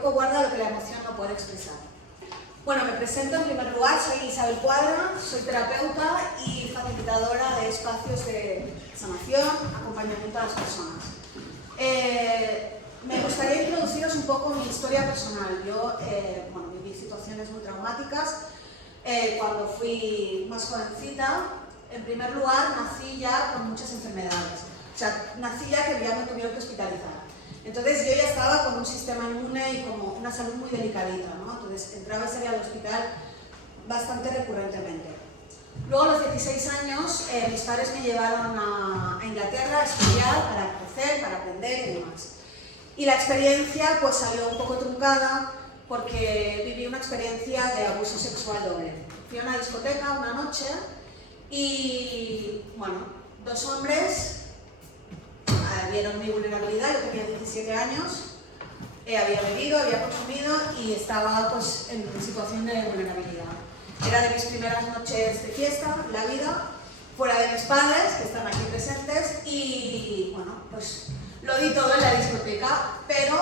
cuerpo guarda lo que la emoción no puede expresar. Bueno, me presento en primer lugar, soy Isabel Cuadra, soy terapeuta y facilitadora de espacios de sanación, acompañamiento a las personas. Me gustaría introduciros un poco mi historia personal. Yo viví situaciones muy traumáticas cuando fui más jovencita. En primer lugar, nací ya con muchas enfermedades. O sea, nací ya que ya me tuvieron que hospitalizar. Entonces yo ya estaba con un sistema inmune y como una salud muy delicadita, ¿no? Entonces entraba y salía al hospital bastante recurrentemente. Luego a los 16 años mis padres me llevaron a Inglaterra a estudiar, para crecer, para aprender y demás. Y la experiencia pues salió un poco truncada porque viví una experiencia de abuso sexual doble. Fui a una discoteca una noche y, bueno, dos hombres vieron mi vulnerabilidad. Yo tenía 17 años, había bebido, había consumido y estaba pues en situación de vulnerabilidad. Era de mis primeras noches de fiesta, la vida, fuera de mis padres, que están aquí presentes, y bueno, pues lo di todo en la discoteca, pero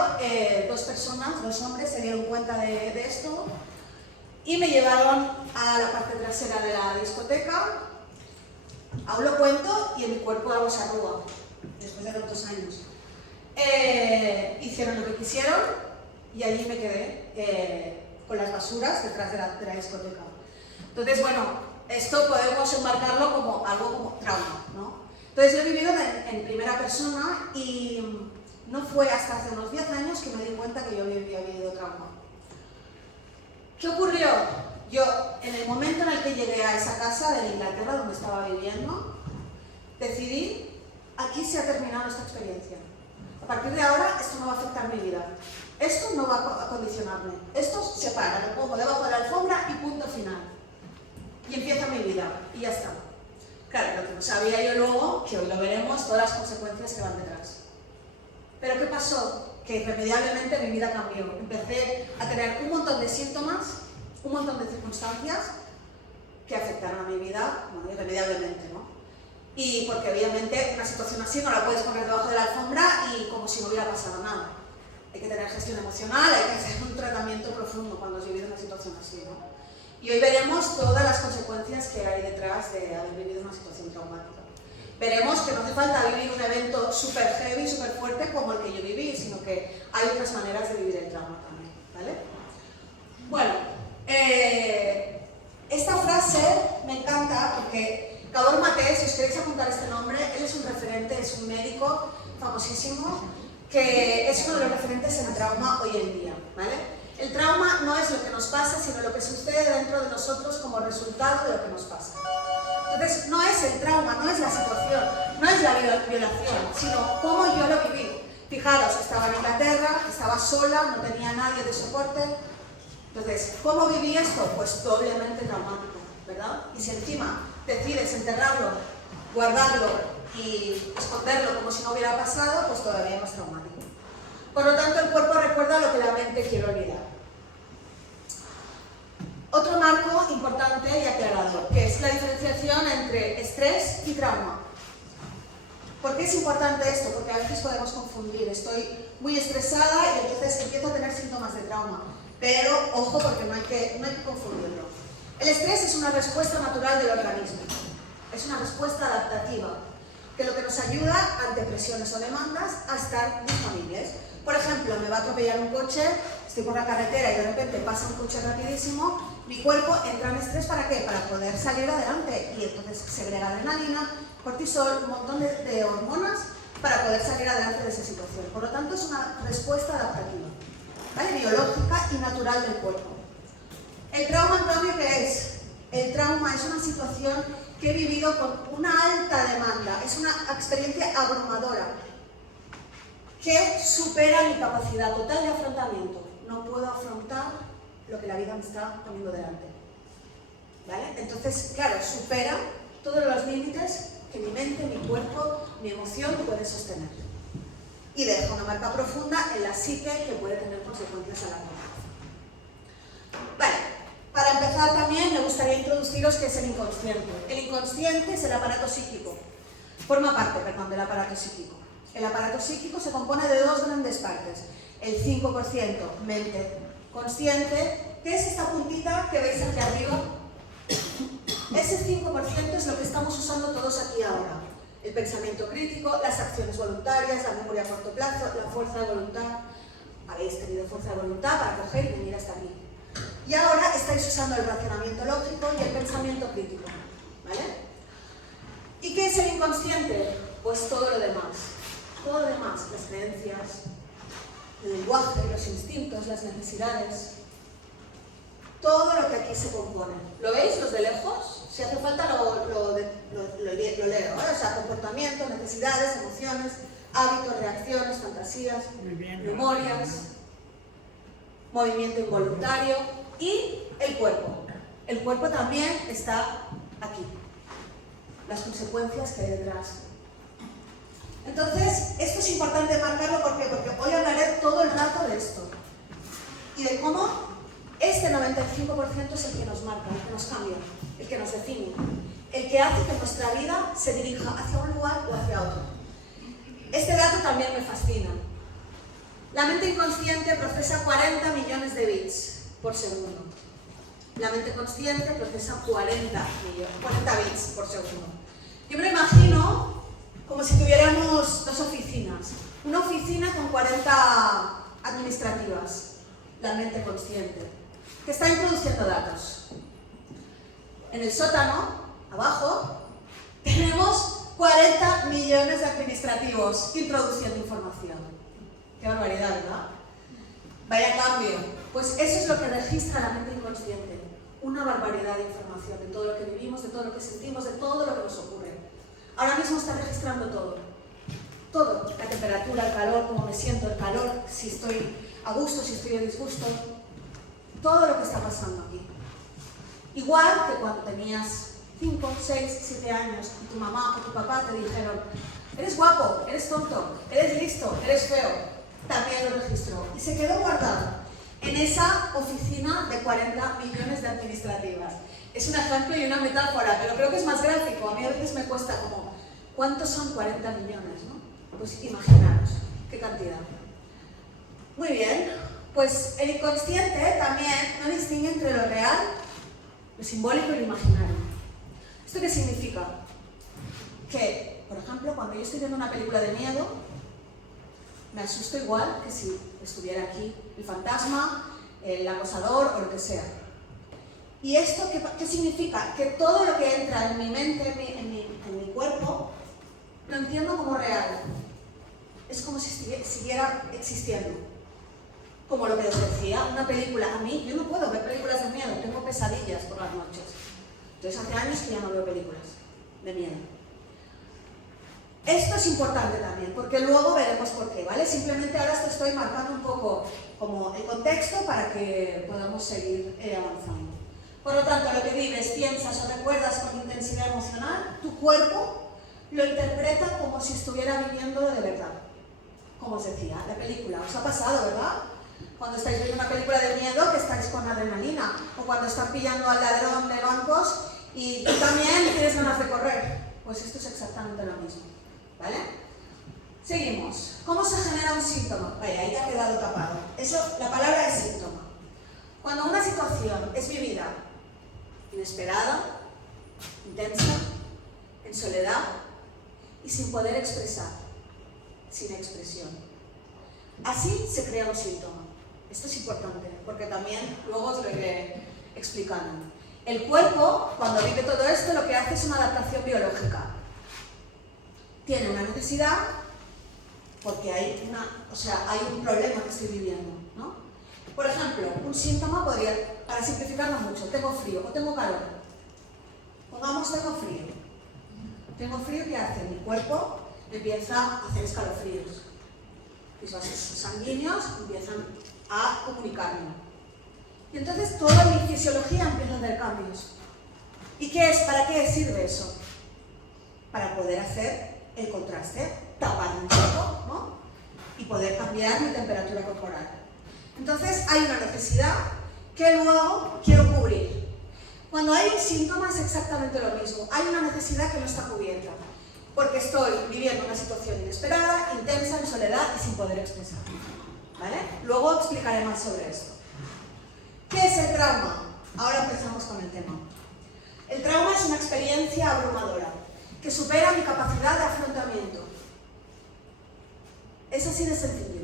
dos personas, dos hombres, se dieron cuenta de esto y me llevaron a la parte trasera de la discoteca. Aún lo cuento y en mi cuerpo hago esa arruga, después de tantos años. Hicieron lo que quisieron y allí me quedé con las basuras detrás de la discoteca. Entonces, bueno, esto podemos enmarcarlo como algo como trauma, ¿no? Entonces lo he vivido en primera persona y no fue hasta hace unos 10 años que me di cuenta que yo había vivido trauma. ¿Qué ocurrió? Yo, en el momento en el que llegué a esa casa de Inglaterra donde estaba viviendo, decidí, aquí se ha terminado esta experiencia. A partir de ahora, esto no va a afectar mi vida. Esto no va a condicionarme. Esto se para, lo pongo debajo de la alfombra y punto final. Y empieza mi vida, y ya está. Claro, lo que no sabía yo luego, que hoy lo veremos, todas las consecuencias que van detrás. Pero ¿qué pasó? Que irremediablemente mi vida cambió. Empecé a tener un montón de síntomas, un montón de circunstancias que afectaron a mi vida, bueno, irremediablemente, ¿no? Y porque obviamente una situación así no la puedes poner debajo de la alfombra y como si no hubiera pasado nada. Hay que tener gestión emocional, hay que hacer un tratamiento profundo cuando has vivido una situación así, ¿no? Y hoy veremos todas las consecuencias que hay detrás de haber vivido una situación traumática. Veremos que no hace falta vivir un evento súper heavy, súper fuerte como el que yo viví, sino que hay otras maneras de vivir el trauma también, ¿vale? Bueno, esta frase me encanta porque Gabor Maté, si os queréis apuntar este nombre, él es un referente, es un médico famosísimo, que es uno de los referentes en el trauma hoy en día, ¿vale? El trauma no es lo que nos pasa, sino lo que sucede dentro de nosotros como resultado de lo que nos pasa. Entonces, no es el trauma, no es la situación, no es la violación, sino cómo yo lo viví. Fijaros, estaba en Inglaterra, estaba sola, no tenía nadie de soporte. Entonces, ¿cómo viví esto? Pues doblemente traumático, ¿verdad? Y si encima decides enterrarlo, guardarlo y esconderlo como si no hubiera pasado, pues todavía más traumático. Por lo tanto, el cuerpo recuerda lo que la mente quiere olvidar. Otro marco importante y aclarador, que es la diferenciación entre estrés y trauma. ¿Por qué es importante esto? Porque a veces podemos confundir. Estoy muy estresada y entonces empiezo a tener síntomas de trauma. Pero, ojo, porque no hay que confundirlo. El estrés es una respuesta natural del organismo. Es una respuesta adaptativa, que lo que nos ayuda ante presiones o demandas a estar disponibles. Por ejemplo, me va a atropellar un coche, estoy por la carretera y de repente pasa un coche rapidísimo, mi cuerpo entra en estrés, ¿para qué? Para poder salir adelante y entonces segrega adrenalina, cortisol, un montón de hormonas para poder salir adelante de esa situación. Por lo tanto, es una respuesta adaptativa, ¿vale? Biológica y natural del cuerpo. ¿El trauma, en cambio, qué es? El trauma es una situación que he vivido con una alta demanda, es una experiencia abrumadora que supera mi capacidad total de afrontamiento. No puedo afrontar lo que la vida me está poniendo delante, ¿vale? Entonces, claro, supera todos los límites que mi mente, mi cuerpo, mi emoción puede sostener. Y deja una marca profunda en la psique que puede tener consecuencias a largo plazo. Vale, para empezar también me gustaría introduciros qué es el inconsciente. El inconsciente es el aparato psíquico. Forma parte, perdón, del aparato psíquico. El aparato psíquico se compone de dos grandes partes. el 5% mente consciente, que es esta puntita que veis aquí arriba. Ese 5% es lo que estamos usando todos aquí ahora. El pensamiento crítico, las acciones voluntarias, la memoria a corto plazo, la fuerza de voluntad. Habéis tenido fuerza de voluntad para coger y venir hasta aquí. Y ahora estáis usando el razonamiento lógico y el pensamiento crítico, ¿vale? ¿Y qué es el inconsciente? Pues todo lo demás. Todo lo demás, las creencias, el lenguaje, los instintos, las necesidades. Todo lo que aquí se compone. ¿Lo veis, los de lejos? Si hace falta lo leo, ¿eh? O sea, comportamiento, necesidades, emociones, hábitos, reacciones, fantasías, memorias, movimiento involuntario y el cuerpo. El cuerpo también está aquí. Las consecuencias que hay detrás. Entonces, esto es importante marcarlo porque hoy hablaré todo el rato de esto. Y de cómo este 95% es el que nos marca, el que nos cambia, el que nos define, el que hace que nuestra vida se dirija hacia un lugar o hacia otro. Este dato también me fascina. La mente inconsciente procesa 40 millones de bits por segundo. La mente consciente procesa 40 bits por segundo. Yo me lo imagino como si tuviéramos dos oficinas. Una oficina con 40 administrativas, la mente consciente, que está introduciendo datos. En el sótano, abajo, tenemos 40 millones de administrativos introduciendo información. Qué barbaridad, ¿verdad? Vaya cambio. Pues eso es lo que registra la mente inconsciente. Una barbaridad de información de todo lo que vivimos, de todo lo que sentimos, de todo lo que nos ocurre. Ahora mismo está registrando todo. Todo. La temperatura, el calor, cómo me siento, el calor, si estoy a gusto, si estoy a disgusto. Todo lo que está pasando aquí. Igual que cuando tenías 5, 6, 7 años y tu mamá o tu papá te dijeron: eres guapo, eres tonto, eres listo, eres feo. También lo registró y se quedó guardado en esa oficina de 40 millones de administrativas. Es un ejemplo y una metáfora, pero creo que es más gráfico. A mí a veces me cuesta como, ¿cuántos son 40 millones? ¿No? Pues imaginaros, qué cantidad. Muy bien, pues el inconsciente también no distingue entre lo real, lo simbólico y lo imaginario. ¿Esto qué significa? Que, por ejemplo, cuando yo estoy viendo una película de miedo, me asusto igual que si estuviera aquí el fantasma, el acosador o lo que sea. ¿Y esto qué significa? Que todo lo que entra en mi mente, en mi cuerpo, lo entiendo como real. Es como si siguiera existiendo. Como lo que os decía, una película. A mí, yo no puedo ver películas de miedo, tengo pesadillas por las noches. Entonces hace años que ya no veo películas de miedo. Esto es importante también, porque luego veremos por qué, ¿vale? Simplemente ahora te estoy marcando un poco como el contexto para que podamos seguir avanzando. Por lo tanto, lo que vives, piensas o recuerdas con intensidad emocional, tu cuerpo lo interpreta como si estuviera viviéndolo de verdad. Como os decía, la película. ¿Os ha pasado, verdad? Cuando estáis viendo una película de miedo, que estáis con adrenalina. O cuando están pillando al ladrón de bancos y tú también tienes ganas de correr. Pues esto es exactamente lo mismo. ¿Vale? Seguimos. ¿Cómo se genera un síntoma? Vaya, ahí te ha quedado tapado. Eso, la palabra es síntoma. Cuando una situación es vivida inesperada, intensa, en soledad y sin poder expresar, sin expresión. Así se crea un síntoma. Esto es importante, porque también luego os lo iré explicando. El cuerpo, cuando vive todo esto, lo que hace es una adaptación biológica. Tiene una necesidad, porque hay un problema que estoy viviendo, ¿no? Por ejemplo, un síntoma podría, para simplificarlo mucho, tengo frío o tengo calor. Pongamos tengo frío. Tengo frío, ¿qué hace? Mi cuerpo empieza a hacer escalofríos. Mis vasos sanguíneos empiezan a comunicarme. Y entonces toda mi fisiología empieza a hacer cambios. ¿Y qué es? ¿Para qué sirve eso? Para poder hacer el contraste, tapar un poco, ¿no? Y poder cambiar mi temperatura corporal. Entonces hay una necesidad que luego quiero cubrir. Cuando hay un síntoma es exactamente lo mismo. Hay una necesidad que no está cubierta. Porque estoy viviendo una situación inesperada, intensa, en soledad y sin poder expresar. ¿vale? Luego explicaré más sobre esto. ¿Qué es el trauma? Ahora empezamos con el tema. El trauma es una experiencia abrumadora que supera mi capacidad de afrontamiento. Es así de sencillo.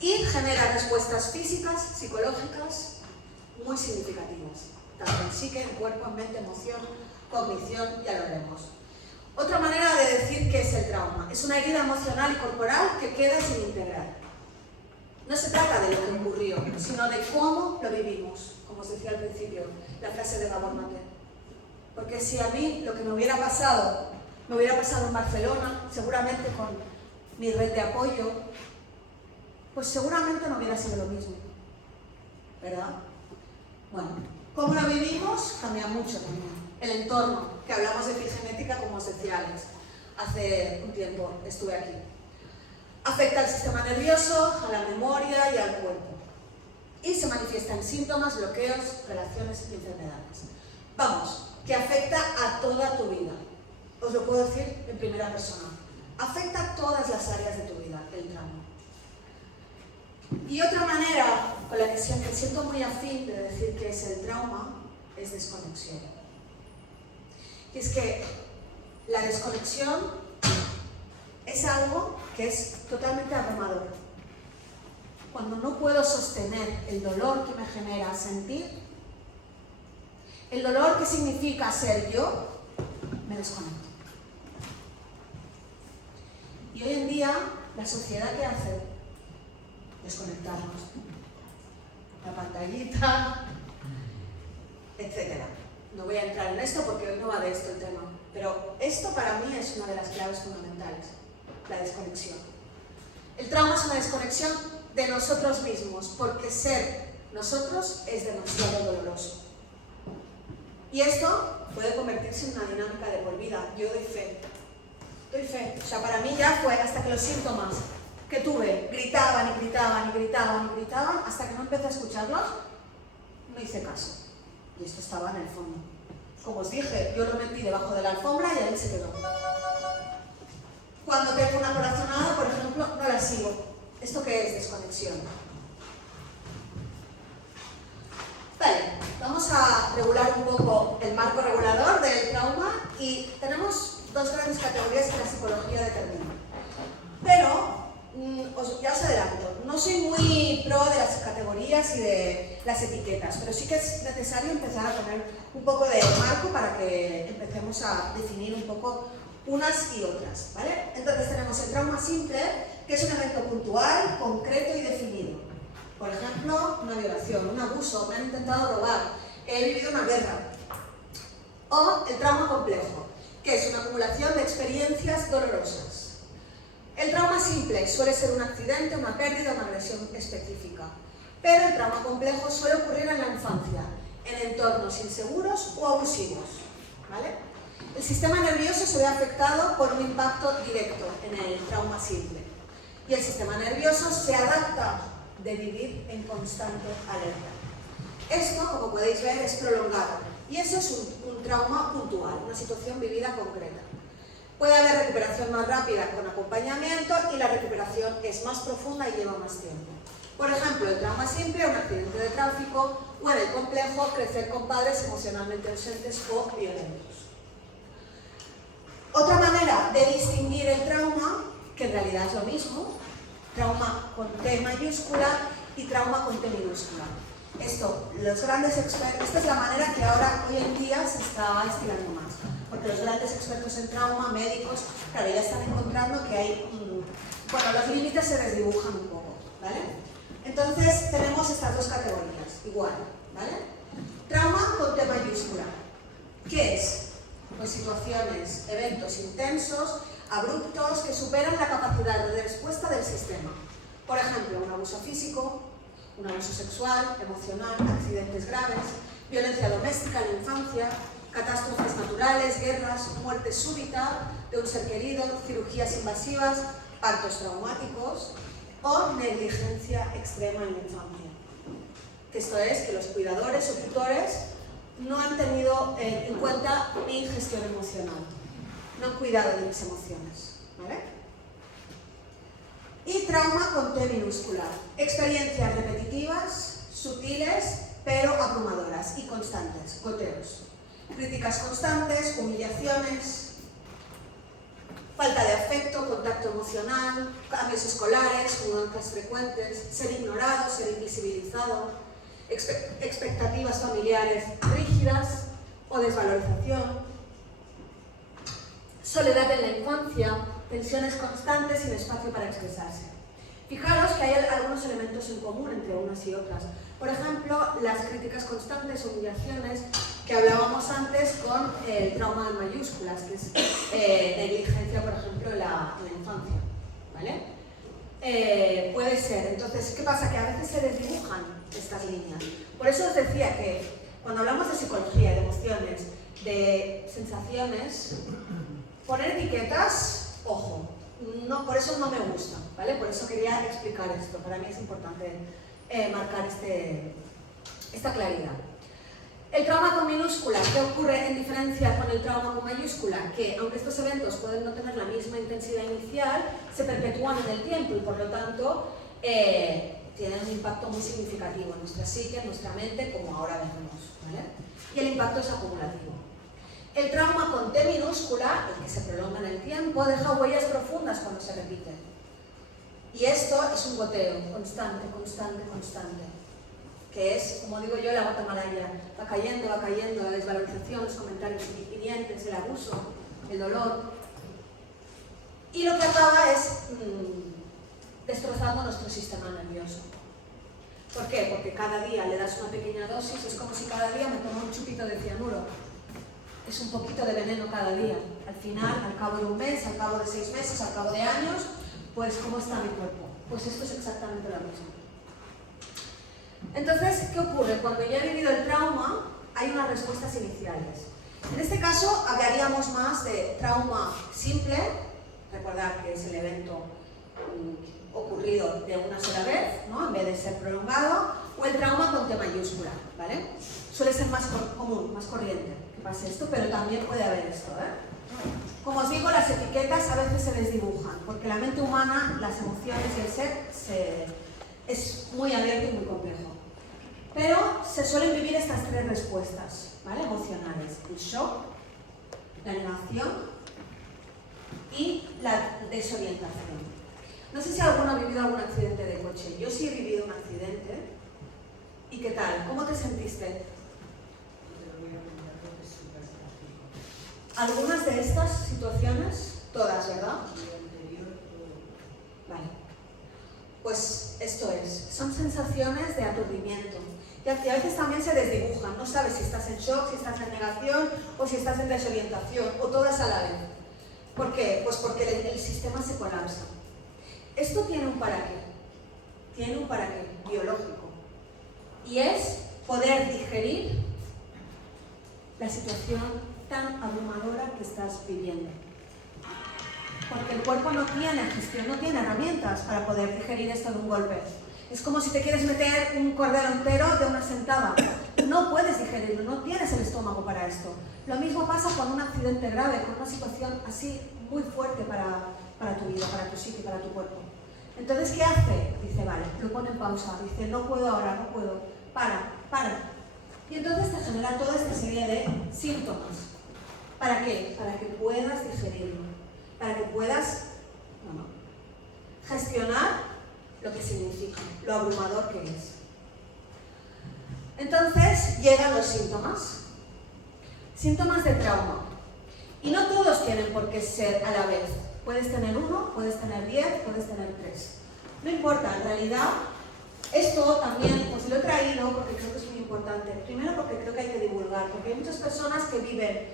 Y genera respuestas físicas, psicológicas, muy significativas. Tanto en psique, en cuerpo, en mente, emoción, cognición, ya lo veremos. Otra manera de decir qué es el trauma. Es una herida emocional y corporal que queda sin integrar. No se trata de lo que ocurrió, sino de cómo lo vivimos, como os decía al principio, la frase de Gabor Maté. Porque si a mí lo que me hubiera pasado en Barcelona, seguramente con mi red de apoyo, pues seguramente no hubiera sido lo mismo, ¿verdad? Bueno, cómo lo vivimos cambia mucho también. El entorno, que hablamos de epigenética como os decía Alex, hace un tiempo estuve aquí. Afecta al sistema nervioso, a la memoria y al cuerpo. Y se manifiesta en síntomas, bloqueos, relaciones y enfermedades. Vamos, que afecta a toda tu vida. Os lo puedo decir en primera persona. Afecta a todas las áreas de tu vida, el trauma. Y otra manera con la que siento muy afín de decir que es el trauma es desconexión. Y es que la desconexión es algo que es totalmente abrumador. Cuando no puedo sostener el dolor que me genera sentir, el dolor que significa ser yo, me desconecto. Y hoy en día, la sociedad, ¿qué hace? Desconectarnos. La pantallita, etc. No voy a entrar en esto porque hoy no va de esto el tema, pero esto para mí es una de las claves fundamentales, la desconexión. El trauma es una desconexión de nosotros mismos, porque ser nosotros es demasiado doloroso. Y esto puede convertirse en una dinámica de por vida. Yo doy fe. O sea, para mí ya fue hasta que los síntomas que tuve gritaban y gritaban y gritaban y gritaban, hasta que no empecé a escucharlos, no hice caso. Y esto estaba en el fondo. Como os dije, yo lo metí debajo de la alfombra y ahí se quedó. Cuando tengo una corazonada, por ejemplo, no la sigo. ¿Esto qué es? Desconexión. Vale, vamos a regular un poco el marco regulador del trauma y tenemos dos grandes categorías que la psicología determina. Pero, ya os adelanto, no soy muy pro de las categorías y de las etiquetas, pero sí que es necesario empezar a poner un poco de marco para que empecemos a definir un poco unas y otras, ¿vale? Entonces tenemos el trauma simple, que es un evento puntual, concreto y definido. Por ejemplo, una violación, un abuso, me han intentado robar, he vivido una guerra. O el trauma complejo, que es una acumulación de experiencias dolorosas. El trauma simple suele ser un accidente, una pérdida, una agresión específica. Pero el trauma complejo suele ocurrir en la infancia, en entornos inseguros o abusivos, ¿vale? El sistema nervioso se ve afectado por un impacto directo en el trauma simple. Y el sistema nervioso se adapta de vivir en constante alerta. Esto, como podéis ver, es prolongado. Y eso es un trauma puntual, una situación vivida concreta. Puede haber recuperación más rápida con acompañamiento y la recuperación es más profunda y lleva más tiempo. Por ejemplo, el trauma simple, un accidente de tráfico, o en el complejo, crecer con padres emocionalmente ausentes o violentos. Otra manera de distinguir el trauma, que en realidad es lo mismo, trauma con T mayúscula y trauma con T minúscula. Esto, los grandes expertos, esta es la manera que ahora, hoy en día, se está estilando más. Porque los grandes expertos en trauma, médicos, claro, ya están encontrando que hay, bueno, los límites se desdibujan un poco, ¿vale? Entonces, tenemos estas dos categorías, igual, ¿vale? Trauma con T mayúscula. ¿Qué es? Pues situaciones, eventos intensos, abruptos, que superan la capacidad de respuesta del sistema. Por ejemplo, un abuso físico, un abuso sexual, emocional, accidentes graves, violencia doméstica en la infancia, catástrofes naturales, guerras, muerte súbita de un ser querido, cirugías invasivas, partos traumáticos o negligencia extrema en la infancia. Que esto es que los cuidadores o tutores no han tenido en cuenta mi gestión emocional, no han cuidado de mis emociones, ¿vale? Y Y trauma con T minúscula. Experiencias repetitivas, sutiles, pero abrumadoras y constantes, goteos. Críticas constantes, humillaciones, falta de afecto, contacto emocional, cambios escolares, mudanzas frecuentes, ser ignorado, ser invisibilizado, expectativas familiares rígidas o desvalorización, soledad en la infancia, tensiones constantes sin espacio para expresarse. Fijaros que hay algunos elementos en común entre unas y otras. Por ejemplo, las críticas constantes, humillaciones, que hablábamos antes con el trauma en mayúsculas, que es negligencia, por ejemplo, en la infancia, ¿vale? Puede ser. Entonces, ¿qué pasa? Que a veces se desdibujan estas líneas. Por eso os decía que cuando hablamos de psicología, de emociones, de sensaciones, poner etiquetas, ojo, no, por eso no me gusta, ¿vale? Por eso quería explicar esto. Para mí es importante marcar esta claridad. El trauma con minúscula, ¿qué ocurre en diferencia con el trauma con mayúscula? Que aunque estos eventos pueden no tener la misma intensidad inicial, se perpetúan en el tiempo y por lo tanto tienen un impacto muy significativo en nuestra psique, en nuestra mente, como ahora veremos, ¿vale? Y el impacto es acumulativo. El trauma con T minúscula, el que se prolonga en el tiempo, deja huellas profundas cuando se repite. Y esto es un goteo constante, constante, constante, que es, como digo yo, la gota malaya. Va cayendo, la desvalorización, los comentarios hirientes, el abuso, el dolor. Y lo que acaba es destrozando nuestro sistema nervioso. ¿Por qué? Porque cada día le das una pequeña dosis, es como si cada día me tomo un chupito de cianuro. Es un poquito de veneno cada día. Al final, al cabo de un mes, al cabo de 6 meses, al cabo de años, pues ¿cómo está mi cuerpo? Pues esto es exactamente lo mismo. Entonces, ¿qué ocurre? Cuando ya he vivido el trauma, hay unas respuestas iniciales. En este caso, hablaríamos más de trauma simple, recordar que es el evento ocurrido de una sola vez, ¿no? En vez de ser prolongado, o el trauma con T mayúscula, ¿vale? Suele ser más común, más corriente que pase esto, pero también puede haber esto, Como os digo, las etiquetas a veces se desdibujan, porque la mente humana, las emociones y el ser es muy abierto y muy complejo. Pero se suelen vivir estas 3 respuestas, ¿vale? Emocionales: el shock, la negación y la desorientación. No sé si alguno ha vivido algún accidente de coche. Yo sí he vivido un accidente. ¿Y qué tal? ¿Cómo te sentiste? ¿Algunas de estas situaciones? Todas, ¿verdad? Vale. Pues esto es. Son sensaciones de aturdimiento. Y a veces también se desdibujan. No sabes si estás en shock, si estás en negación o si estás en desorientación, o todas a la vez. ¿Por qué? Pues porque el sistema se colapsa. Esto tiene un para qué. Tiene un para qué biológico. Y es poder digerir la situación tan abrumadora que estás viviendo. Porque el cuerpo no tiene gestión, no tiene herramientas para poder digerir esto de un golpe. Es como si te quieres meter un cordero entero de una sentada. No puedes digerirlo, no tienes el estómago para esto. Lo mismo pasa con un accidente grave, con una situación así muy fuerte para tu vida, para tu psique, para tu cuerpo. Entonces, ¿qué hace? Dice, vale, lo pone en pausa. Dice, no puedo ahora, no puedo. Para. Y entonces te genera toda esta serie de síntomas. ¿Para qué? Para que puedas digerirlo. Para que puedas gestionar lo que significa, lo abrumador que es. Entonces llegan los síntomas. Síntomas de trauma. Y no todos tienen por qué ser a la vez. Puedes tener 1, puedes tener 10, puedes tener 3. No importa, en realidad, esto también, pues lo he traído porque creo que es muy importante. Primero porque creo que hay que divulgar, porque hay muchas personas que viven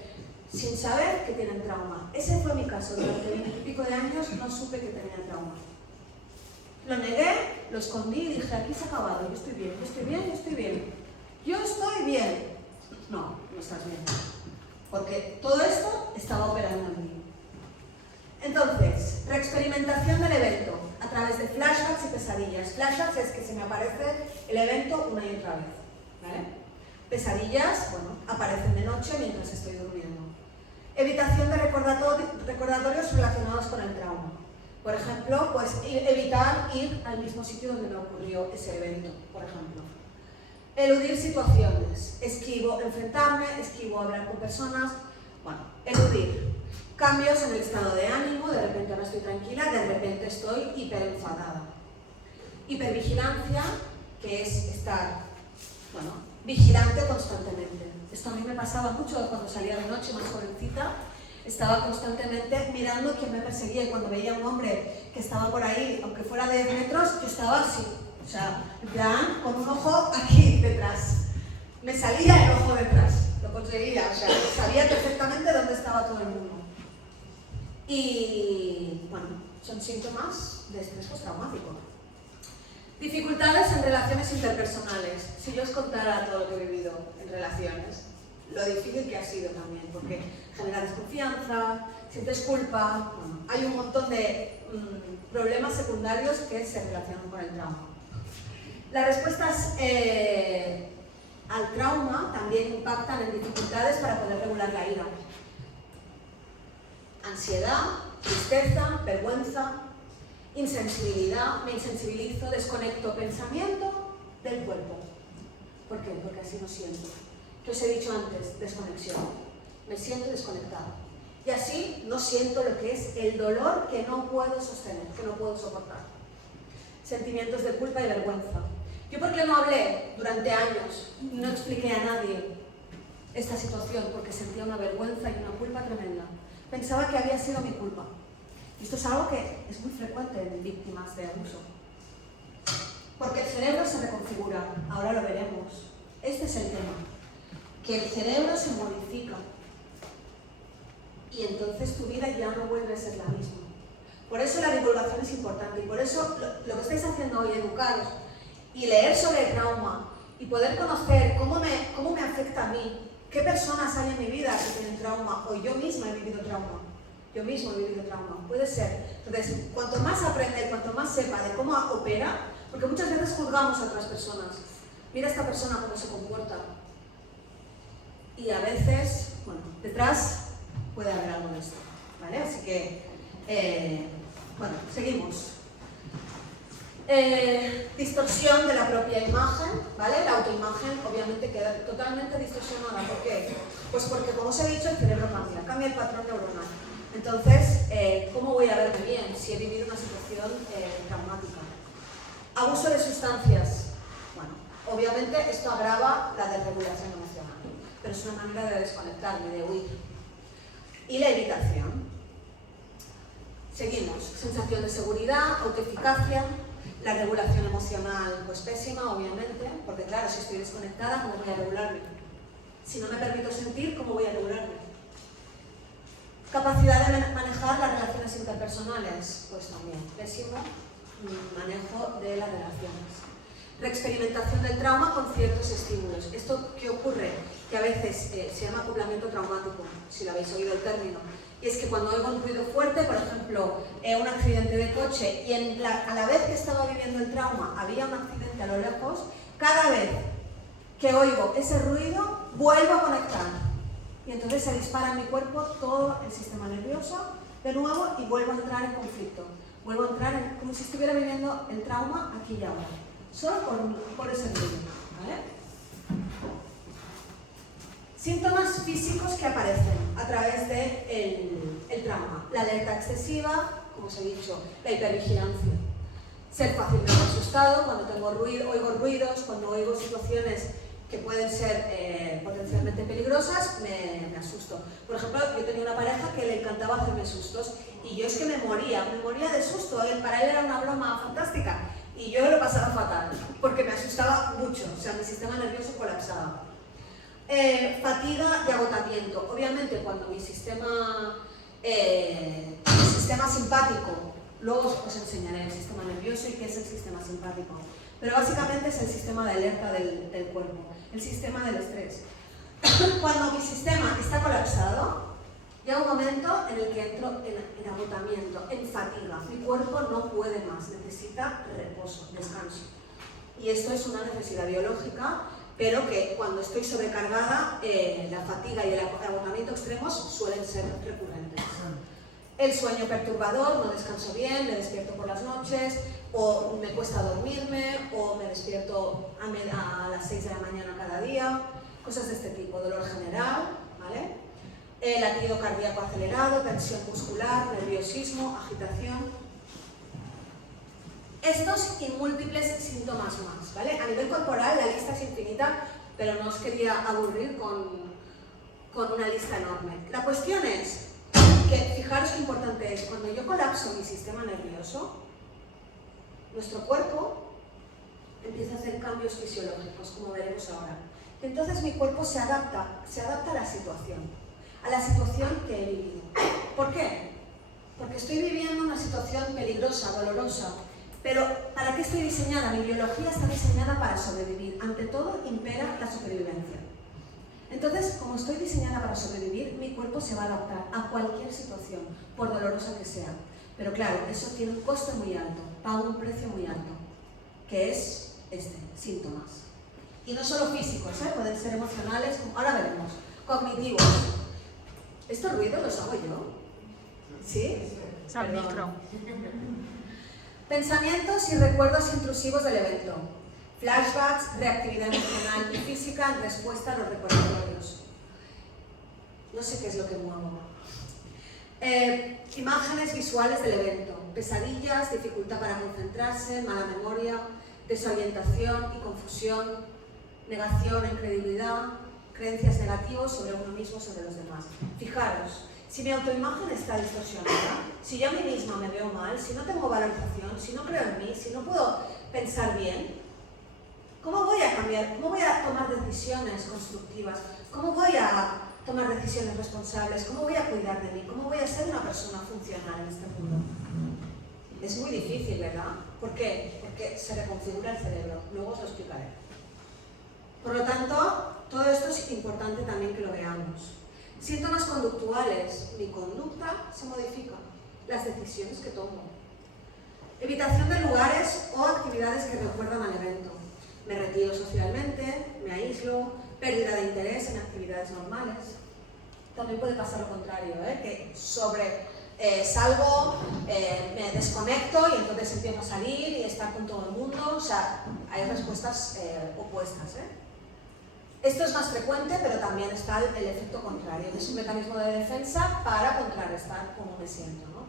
sin saber que tienen trauma. Ese fue mi caso. Durante 20 y pico de años no supe que tenía trauma. Lo negué, lo escondí y dije, aquí se ha acabado, yo estoy bien, yo estoy bien, yo estoy bien. Yo estoy bien. No, no estás bien. Porque todo esto estaba operando en mí. Entonces, reexperimentación del evento a través de flashbacks y pesadillas. Flashbacks es que se me aparece el evento una y otra vez, ¿vale? Pesadillas, bueno, aparecen de noche mientras estoy durmiendo. Evitación de recordatorios relacionados con el trauma. Por ejemplo, pues evitar ir al mismo sitio donde me ocurrió ese evento, por ejemplo. Eludir situaciones, esquivo enfrentarme, esquivo hablar con personas, bueno, eludir. Cambios en el estado de ánimo, de repente ahora estoy tranquila, de repente estoy hiperenfadada. Hipervigilancia, que es estar, bueno, vigilante constantemente. Esto a mí me pasaba mucho cuando salía de noche, más jovencita, estaba constantemente mirando quién me perseguía y cuando veía a un hombre que estaba por ahí, aunque fuera de 10 metros, yo estaba así, o sea, en plan, con un ojo aquí detrás. Me salía el ojo detrás, lo conseguía, o sea, sabía perfectamente dónde estaba todo el mundo. Y, bueno, son síntomas de estrés postraumático. Dificultades en relaciones interpersonales. Si yo os contara todo lo que he vivido en relaciones, lo difícil que ha sido también, porque genera desconfianza, sientes culpa, bueno, hay un montón de problemas secundarios que se relacionan con el trauma. Las respuestas al trauma también impactan en dificultades para poder regular la ira. Ansiedad, tristeza, vergüenza, insensibilidad, me insensibilizo, desconecto pensamiento del cuerpo. ¿Por qué? Porque así no siento. Que os he dicho antes, desconexión. Me siento desconectada. Y así no siento lo que es el dolor que no puedo sostener, que no puedo soportar. Sentimientos de culpa y vergüenza. ¿Yo por qué no hablé durante años? No expliqué a nadie esta situación porque sentía una vergüenza y una culpa tremenda. Pensaba que había sido mi culpa. Y esto es algo que es muy frecuente en víctimas de abuso. Porque el cerebro se reconfigura, ahora lo veremos. Este es el tema. Que el cerebro se modifica y entonces tu vida ya no vuelve a ser la misma. Por eso la divulgación es importante y por eso lo que estáis haciendo hoy, educaros y leer sobre el trauma y poder conocer cómo me afecta a mí, qué personas hay en mi vida que tienen trauma o yo misma he vivido trauma. Yo mismo he vivido trauma, puede ser. Entonces, cuanto más aprenda y cuanto más sepa de cómo opera, porque muchas veces juzgamos a otras personas. Mira a esta persona cómo se comporta. Y a veces, bueno, detrás puede haber algo de esto, ¿vale? Así que, bueno, seguimos. Distorsión de la propia imagen, ¿vale? La autoimagen obviamente queda totalmente distorsionada. ¿Por qué? Pues porque, como os he dicho, el cerebro cambia el patrón neuronal. Entonces, ¿cómo voy a verme bien si he vivido una situación traumática? Abuso de sustancias. Bueno, obviamente esto agrava la desregulación emocional, pero es una manera de desconectarme, de huir. Y la evitación. Seguimos. Sensación de seguridad, autoeficacia, la regulación emocional, pues pésima, obviamente, porque claro, si estoy desconectada, ¿cómo voy a regularme? Si no me permito sentir, ¿cómo voy a regularme? Capacidad de manejar las relaciones interpersonales, pues también, pésimo manejo de las relaciones. Reexperimentación del trauma con ciertos estímulos. ¿Esto qué ocurre? Que a veces se llama acoplamiento traumático, si lo habéis oído el término. Y es que cuando oigo un ruido fuerte, por ejemplo, un accidente de coche, y a la vez que estaba viviendo el trauma había un accidente a lo lejos, cada vez que oigo ese ruido, vuelvo a conectar. Y entonces se dispara en mi cuerpo todo el sistema nervioso de nuevo y vuelvo a entrar en conflicto. Vuelvo a entrar como si estuviera viviendo el trauma aquí y ahora. Solo por ese ruido, ¿vale? Síntomas físicos que aparecen a través del trauma. La alerta excesiva, como os he dicho, la hipervigilancia. Ser fácilmente asustado cuando oigo ruidos, cuando oigo situaciones que pueden ser potencialmente peligrosas, me asusto. Por ejemplo, yo tenía una pareja que le encantaba hacerme sustos y yo es que me moría de susto. Para él era una broma fantástica y yo lo pasaba fatal porque me asustaba mucho, o sea, mi sistema nervioso colapsaba. Fatiga y agotamiento. Obviamente, cuando mi sistema simpático, luego os enseñaré el sistema nervioso y qué es el sistema simpático, pero básicamente es el sistema de alerta del cuerpo, el sistema del estrés. Cuando mi sistema está colapsado, llega un momento en el que entro en agotamiento, en fatiga. Mi cuerpo no puede más, necesita reposo, descanso. Y esto es una necesidad biológica, pero que cuando estoy sobrecargada, la fatiga y el agotamiento extremos suelen ser recurrentes. El sueño perturbador, no descanso bien, me despierto por las noches, o me cuesta dormirme, o me despierto a las 6 de la mañana cada día, cosas de este tipo, dolor general, ¿vale? Latido cardíaco acelerado, tensión muscular, nerviosismo, agitación. Estos y múltiples síntomas más, ¿vale? A nivel corporal la lista es infinita, pero no os quería aburrir con una lista enorme. La cuestión es que, fijaros qué importante es, cuando yo colapso mi sistema nervioso, nuestro cuerpo empieza a hacer cambios fisiológicos, como veremos ahora. Entonces mi cuerpo se adapta a la situación que he vivido. ¿Por qué? Porque estoy viviendo una situación peligrosa, dolorosa. Pero ¿para qué estoy diseñada? Mi biología está diseñada para sobrevivir. Ante todo, impera la supervivencia. Entonces, como estoy diseñada para sobrevivir, mi cuerpo se va a adaptar a cualquier situación, por dolorosa que sea. Pero claro, eso tiene un coste muy alto, pago un precio muy alto, que es síntomas. Y no solo físicos, pueden ser emocionales, como ahora veremos, cognitivos. ¿Estos ruidos los hago yo? ¿Sí? Es al micro. Pensamientos y recuerdos intrusivos del evento. Flashbacks, reactividad emocional y física en respuesta a los recordatorios. No sé qué es lo que muevo. Imágenes visuales del evento. Pesadillas, dificultad para concentrarse, mala memoria, desorientación y confusión, negación e incredulidad, creencias negativas sobre uno mismo, sobre los demás. Fijaros. Si mi autoimagen está distorsionada, si yo a mí misma me veo mal, si no tengo valorización, si no creo en mí, si no puedo pensar bien, ¿cómo voy a cambiar? ¿Cómo voy a tomar decisiones constructivas? ¿Cómo voy a tomar decisiones responsables? ¿Cómo voy a cuidar de mí? ¿Cómo voy a ser una persona funcional en este mundo? Es muy difícil, ¿verdad? ¿Por qué? Porque se reconfigura el cerebro. Luego os lo explicaré. Por lo tanto, todo esto es importante también que lo veamos. Síntomas conductuales. Mi conducta se modifica. Las decisiones que tomo. Evitación de lugares o actividades que recuerdan al evento. Me retiro socialmente, me aíslo, pérdida de interés en actividades normales. También puede pasar lo contrario, que salgo, me desconecto y entonces empiezo a salir y estar con todo el mundo. O sea, hay respuestas opuestas. Esto es más frecuente, pero también está el efecto contrario. Es un mecanismo de defensa para contrarrestar cómo me siento, ¿no?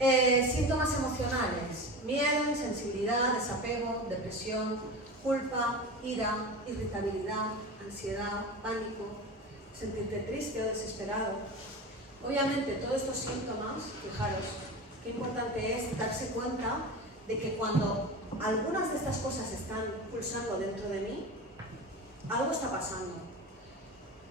Síntomas emocionales. Miedo, insensibilidad, desapego, depresión, culpa, ira, irritabilidad, ansiedad, pánico, sentirte triste o desesperado. Obviamente, todos estos síntomas, fijaros, qué importante es darse cuenta de que cuando algunas de estas cosas están pulsando dentro de mí, algo está pasando.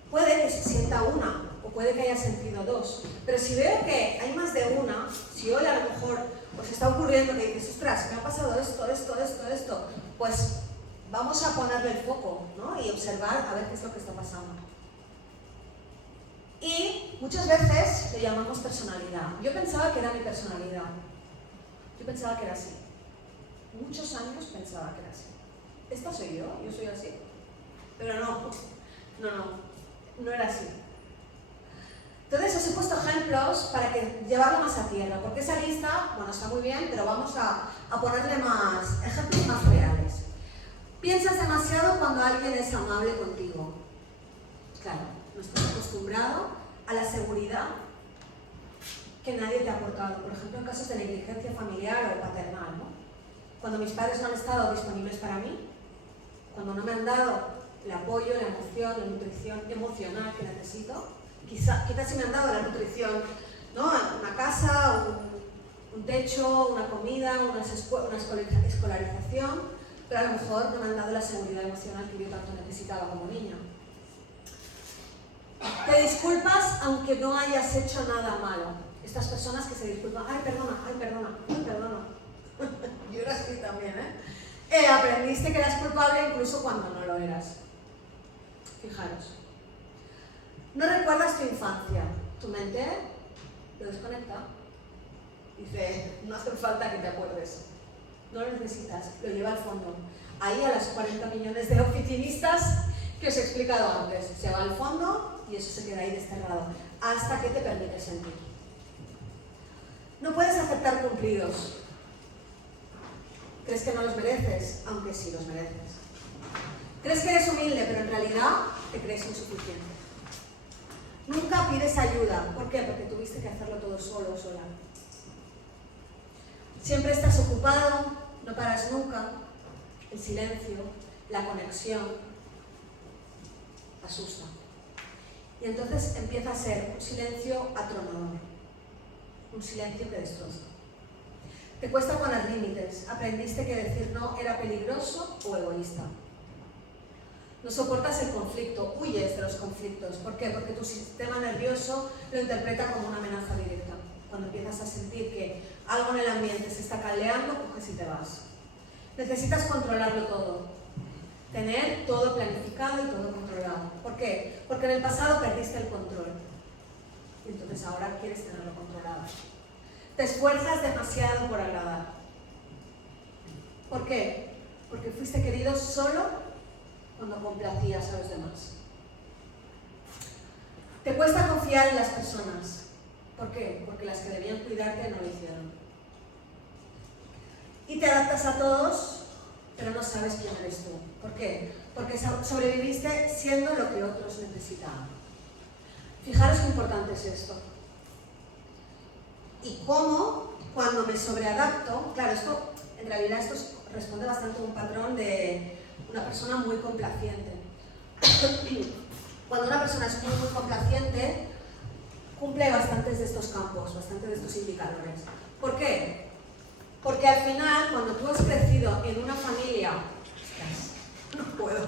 Puede que se sienta una, o puede que haya sentido dos, pero si veo que hay más de una, si hoy a lo mejor os está ocurriendo que dices, ostras, me ha pasado esto, pues vamos a ponerle el foco, ¿no? Y observar a ver qué es lo que está pasando. Y muchas veces le llamamos personalidad. Yo pensaba que era mi personalidad. Yo pensaba que era así. Muchos años pensaba que era así. ¿Esta soy yo soy así. Pero no era así. Entonces os he puesto ejemplos para que llevarlo más a tierra, porque esa lista, bueno, está muy bien, pero vamos a ponerle más ejemplos más reales. Piensas demasiado cuando alguien es amable contigo. Claro, no estás acostumbrado a la seguridad que nadie te ha aportado. Por ejemplo, en casos de negligencia familiar o paternal, ¿no? Cuando mis padres no han estado disponibles para mí, cuando no me han dado el apoyo, la emoción, la nutrición emocional que necesito, quizás sí me han dado la nutrición, ¿no? Una casa, un techo, una comida, una escolarización, pero a lo mejor no me han dado la seguridad emocional que yo tanto necesitaba como niña. Te disculpas aunque no hayas hecho nada malo. Estas personas que se disculpan, ay perdona. Yo era así también, aprendiste que eras culpable incluso cuando no lo eras. Fijaros. No recuerdas tu infancia. Tu mente lo desconecta. Dice, no hace falta que te acuerdes. No lo necesitas, lo lleva al fondo. Ahí a las 40 millones de oficinistas que os he explicado antes. Se va al fondo y eso se queda ahí desterrado. Hasta que te permite sentir. No puedes aceptar cumplidos. Crees que no los mereces, aunque sí los mereces. Crees que eres humilde, pero en realidad te crees insuficiente. Nunca pides ayuda. ¿Por qué? Porque tuviste que hacerlo todo solo o sola. Siempre estás ocupado, no paras nunca. El silencio, la conexión, asusta. Y entonces empieza a ser un silencio atronador, un silencio que destroza. Te cuesta poner límites, aprendiste que decir no era peligroso o egoísta. No soportas el conflicto, huyes de los conflictos. ¿Por qué? Porque tu sistema nervioso lo interpreta como una amenaza directa. Cuando empiezas a sentir que algo en el ambiente se está caldeando, coges y te vas. Necesitas controlarlo todo. Tener todo planificado y todo controlado. ¿Por qué? Porque en el pasado perdiste el control. Y entonces ahora quieres tenerlo controlado. Te esfuerzas demasiado por agradar. ¿Por qué? Porque fuiste querido solo cuando complacías a los demás. Te cuesta confiar en las personas. ¿Por qué? Porque las que debían cuidarte no lo hicieron. Y te adaptas a todos, pero no sabes quién eres tú. ¿Por qué? Porque sobreviviste siendo lo que otros necesitaban. Fijaros qué importante es esto. Y cómo, cuando me sobreadapto, claro, esto en realidad responde bastante a un patrón de una persona muy complaciente. Cuando una persona es muy complaciente, cumple bastantes de estos campos, bastantes de estos indicadores. ¿Por qué? Porque al final, cuando tú has crecido en una familia... No puedo.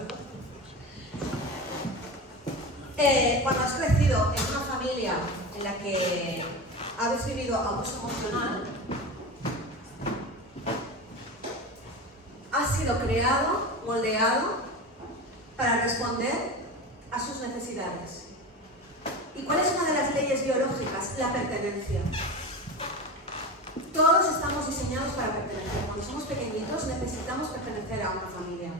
Cuando has crecido en una familia en la que habéis vivido abuso emocional, has sido creado, moldeado, para responder a sus necesidades. ¿Y cuál es una de las leyes biológicas? La pertenencia. Todos estamos diseñados para pertenecer. Cuando somos pequeñitos necesitamos pertenecer a una familia.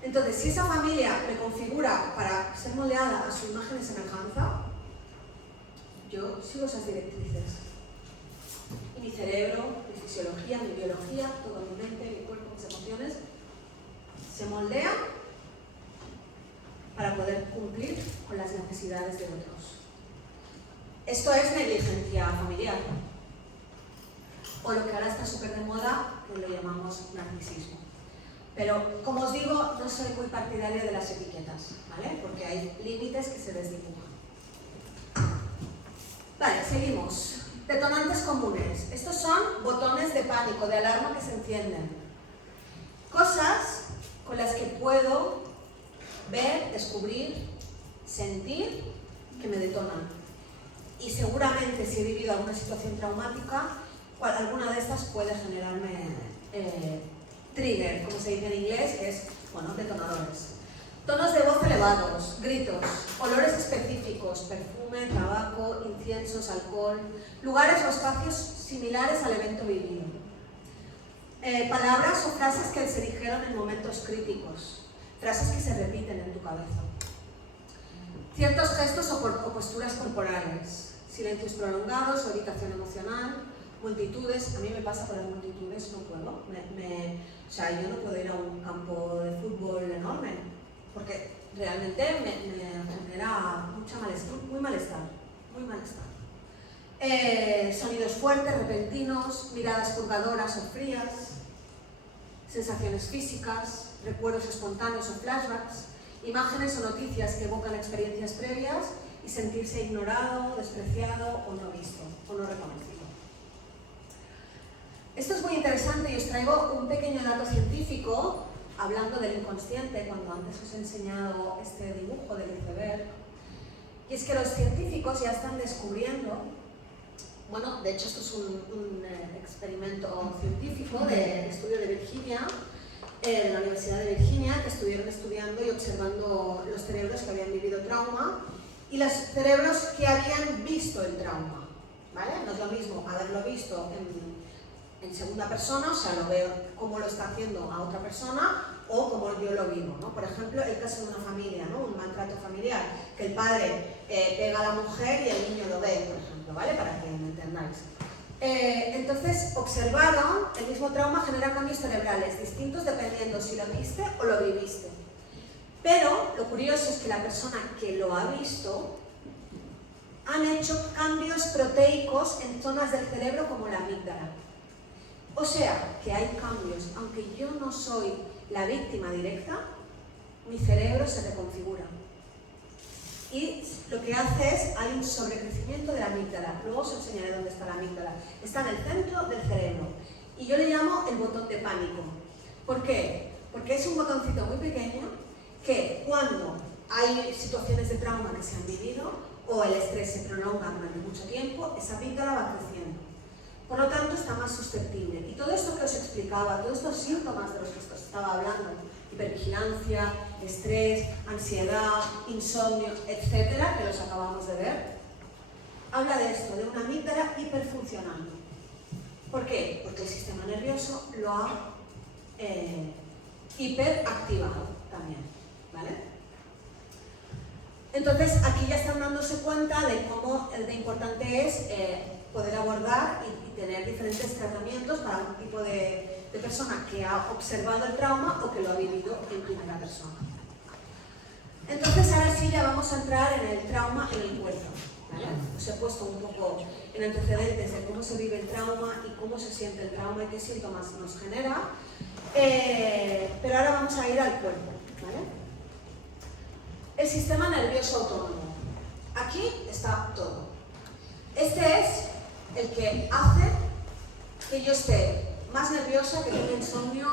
Entonces, si esa familia me configura para ser moldeada a su imagen y semejanza, yo sigo esas directrices. Y mi cerebro, mi fisiología, mi biología, todo mi mente, mi cuerpo, mis emociones, se moldean para poder cumplir con las necesidades de otros. Esto es negligencia familiar. O lo que ahora está súper de moda, que lo llamamos narcisismo. Pero, como os digo, no soy muy partidaria de las etiquetas, ¿vale? Porque hay límites que se desdibujan. Vale, seguimos. Detonantes comunes. Estos son botones de pánico, de alarma que se encienden. Cosas con las que puedo ver, descubrir, sentir que me detonan. Y seguramente si he vivido alguna situación traumática, alguna de estas puede generarme trigger, como se dice en inglés, que es, bueno, detonadores. Tonos de voz elevados, gritos, olores específicos, perfume, tabaco, inciensos, alcohol, lugares o espacios similares al evento vivido. Palabras o frases que se dijeron en momentos críticos, frases que se repiten en tu cabeza. Ciertos gestos o posturas corporales, silencios prolongados o evitación emocional, multitudes. A mí me pasa con las multitudes, no puedo. O sea, yo no puedo ir a un campo de fútbol enorme, porque realmente me genera muy malestar. Sonidos fuertes, repentinos, miradas purgadoras o frías, sensaciones físicas, recuerdos espontáneos o flashbacks, imágenes o noticias que evocan experiencias previas y sentirse ignorado, despreciado o no visto o no reconocido. Esto es muy interesante y os traigo un pequeño dato científico hablando del inconsciente, cuando antes os he enseñado este dibujo del iceberg. Y es que los científicos ya están descubriendo, bueno, de hecho esto es un experimento científico de estudio de Virginia, de la Universidad de Virginia, que estuvieron estudiando y observando los cerebros que habían vivido trauma y los cerebros que habían visto el trauma, ¿vale? No es lo mismo haberlo visto en segunda persona, o sea, lo veo cómo lo está haciendo a otra persona o como yo lo vivo, ¿no? Por ejemplo, el caso de una familia, ¿no? Un maltrato familiar, que el padre pega a la mujer y el niño lo ve, por ejemplo, ¿vale? Para que me entendáis. Entonces observaron el mismo trauma genera cambios cerebrales distintos dependiendo si lo viste o lo viviste. Pero lo curioso es que la persona que lo ha visto han hecho cambios proteicos en zonas del cerebro como la amígdala. O sea, que hay cambios. Aunque yo no soy la víctima directa, mi cerebro se reconfigura. Y lo que hace es, hay un sobrecrecimiento de la amígdala. Luego os enseñaré dónde está la amígdala. Está en el centro del cerebro. Y yo le llamo el botón de pánico. ¿Por qué? Porque es un botoncito muy pequeño que cuando hay situaciones de trauma que se han vivido o el estrés se prolonga durante mucho tiempo, esa amígdala va creciendo. Por lo tanto, está más susceptible. Y todo esto que os explicaba, todos estos síntomas de los que os estaba hablando, hipervigilancia, estrés, ansiedad, insomnio, etcétera, que los acabamos de ver, habla de esto, de una amígdala hiperfuncionando. ¿Por qué? Porque el sistema nervioso lo ha hiperactivado también, ¿vale? Entonces, aquí ya están dándose cuenta de cómo de importante es poder abordar y tener diferentes tratamientos para un tipo de persona que ha observado el trauma o que lo ha vivido en primera persona. Entonces, ahora sí ya vamos a entrar en el trauma en el cuerpo, ¿vale? Os he puesto un poco en antecedentes de cómo se vive el trauma y cómo se siente el trauma y qué síntomas nos genera, pero ahora vamos a ir al cuerpo, ¿vale? El sistema nervioso autónomo. Aquí está todo. Este es el que hace que yo esté más nerviosa, que tenga insomnio,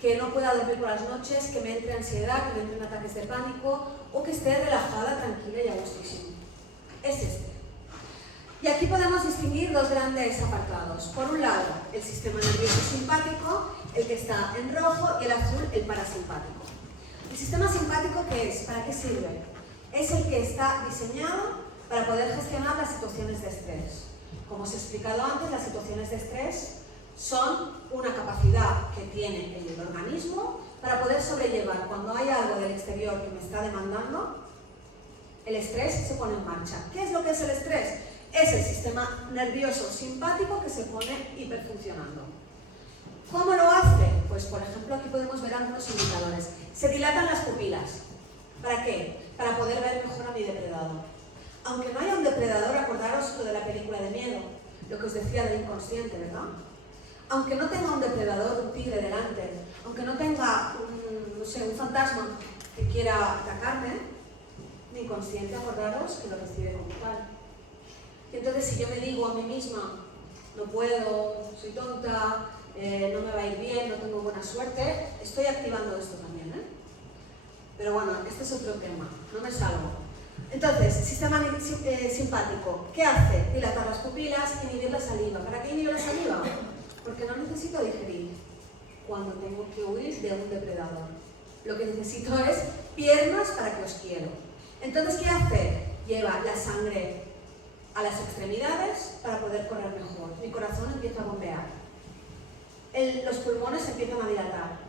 que no pueda dormir por las noches, que me entre ansiedad, que me entren ataques de pánico o que esté relajada, tranquila y a gustísimo. Es este. Y aquí podemos distinguir dos grandes apartados. Por un lado, el sistema nervioso simpático, el que está en rojo, y el azul, el parasimpático. ¿El sistema simpático qué es? ¿Para qué sirve? Es el que está diseñado para poder gestionar las situaciones de estrés. Como os he explicado antes, las situaciones de estrés son una capacidad que tiene el organismo para poder sobrellevar cuando hay algo del exterior que me está demandando, el estrés se pone en marcha. ¿Qué es lo que es el estrés? Es el sistema nervioso simpático que se pone hiperfuncionando. ¿Cómo lo hace? Pues por ejemplo aquí podemos ver algunos indicadores. Se dilatan las pupilas. ¿Para qué? Para poder ver mejor a mi depredador. Aunque no haya un depredador, acordaros lo de la película de miedo, lo que os decía del inconsciente, ¿verdad? Aunque no tenga un depredador, un tigre delante, aunque no tenga un fantasma que quiera atacarme, mi inconsciente, acordaros que lo recibe como tal. Y entonces si yo me digo a mí misma, no puedo, soy tonta, no me va a ir bien, no tengo buena suerte, estoy activando esto también, ¿eh? Pero bueno, este es otro tema, no me salgo. Entonces, sistema simpático, ¿qué hace? Dilatar las pupilas, inhibir la saliva. ¿Para qué inhibir la saliva? Porque no necesito digerir cuando tengo que huir de un depredador. Lo que necesito es piernas para que os quiero. Entonces, ¿qué hace? Lleva la sangre a las extremidades para poder correr mejor. Mi corazón empieza a bombear. Los pulmones empiezan a dilatar.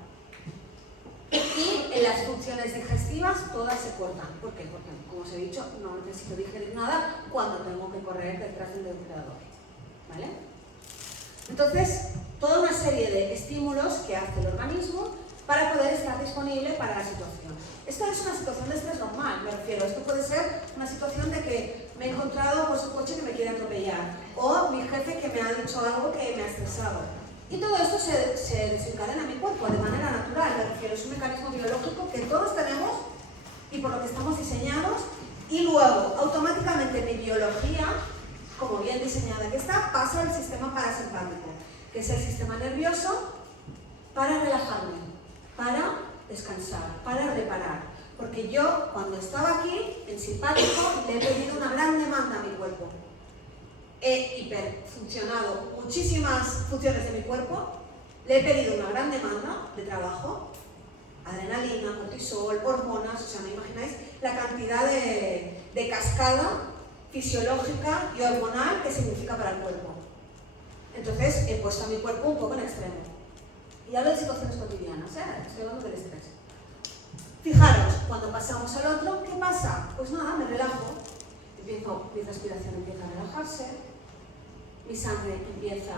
Y en las funciones digestivas todas se cortan. ¿Por qué? Porque, como os he dicho, no necesito digerir nada cuando tengo que correr detrás del depredador. ¿Vale? Entonces, toda una serie de estímulos que hace el organismo para poder estar disponible para la situación. Esto es una situación de estrés normal, me refiero. Esto puede ser una situación de que me he encontrado pues, un coche que me quiere atropellar o mi jefe que me ha dicho algo que me ha estresado. Y todo esto se desencadena en mi cuerpo de manera natural, me refiero. Es un mecanismo biológico que todos tenemos y por lo que estamos diseñados, y luego automáticamente mi biología, como bien diseñada que está, pasa al sistema parasimpático, que es el sistema nervioso para relajarme, para descansar, para reparar. Porque yo, cuando estaba aquí, en simpático, le he pedido una gran demanda a mi cuerpo. He hiperfuncionado muchísimas funciones de mi cuerpo, le he pedido una gran demanda de trabajo, adrenalina, cortisol, hormonas, o sea, ¿me imagináis la cantidad de cascada fisiológica y hormonal que significa para el cuerpo? Entonces he puesto a mi cuerpo un poco en extremo. Y hablo de situaciones cotidianas, estoy hablando del estrés. Fijaros, cuando pasamos al otro, ¿qué pasa? Pues nada, me relajo. Mi respiración empieza a relajarse, mi sangre empieza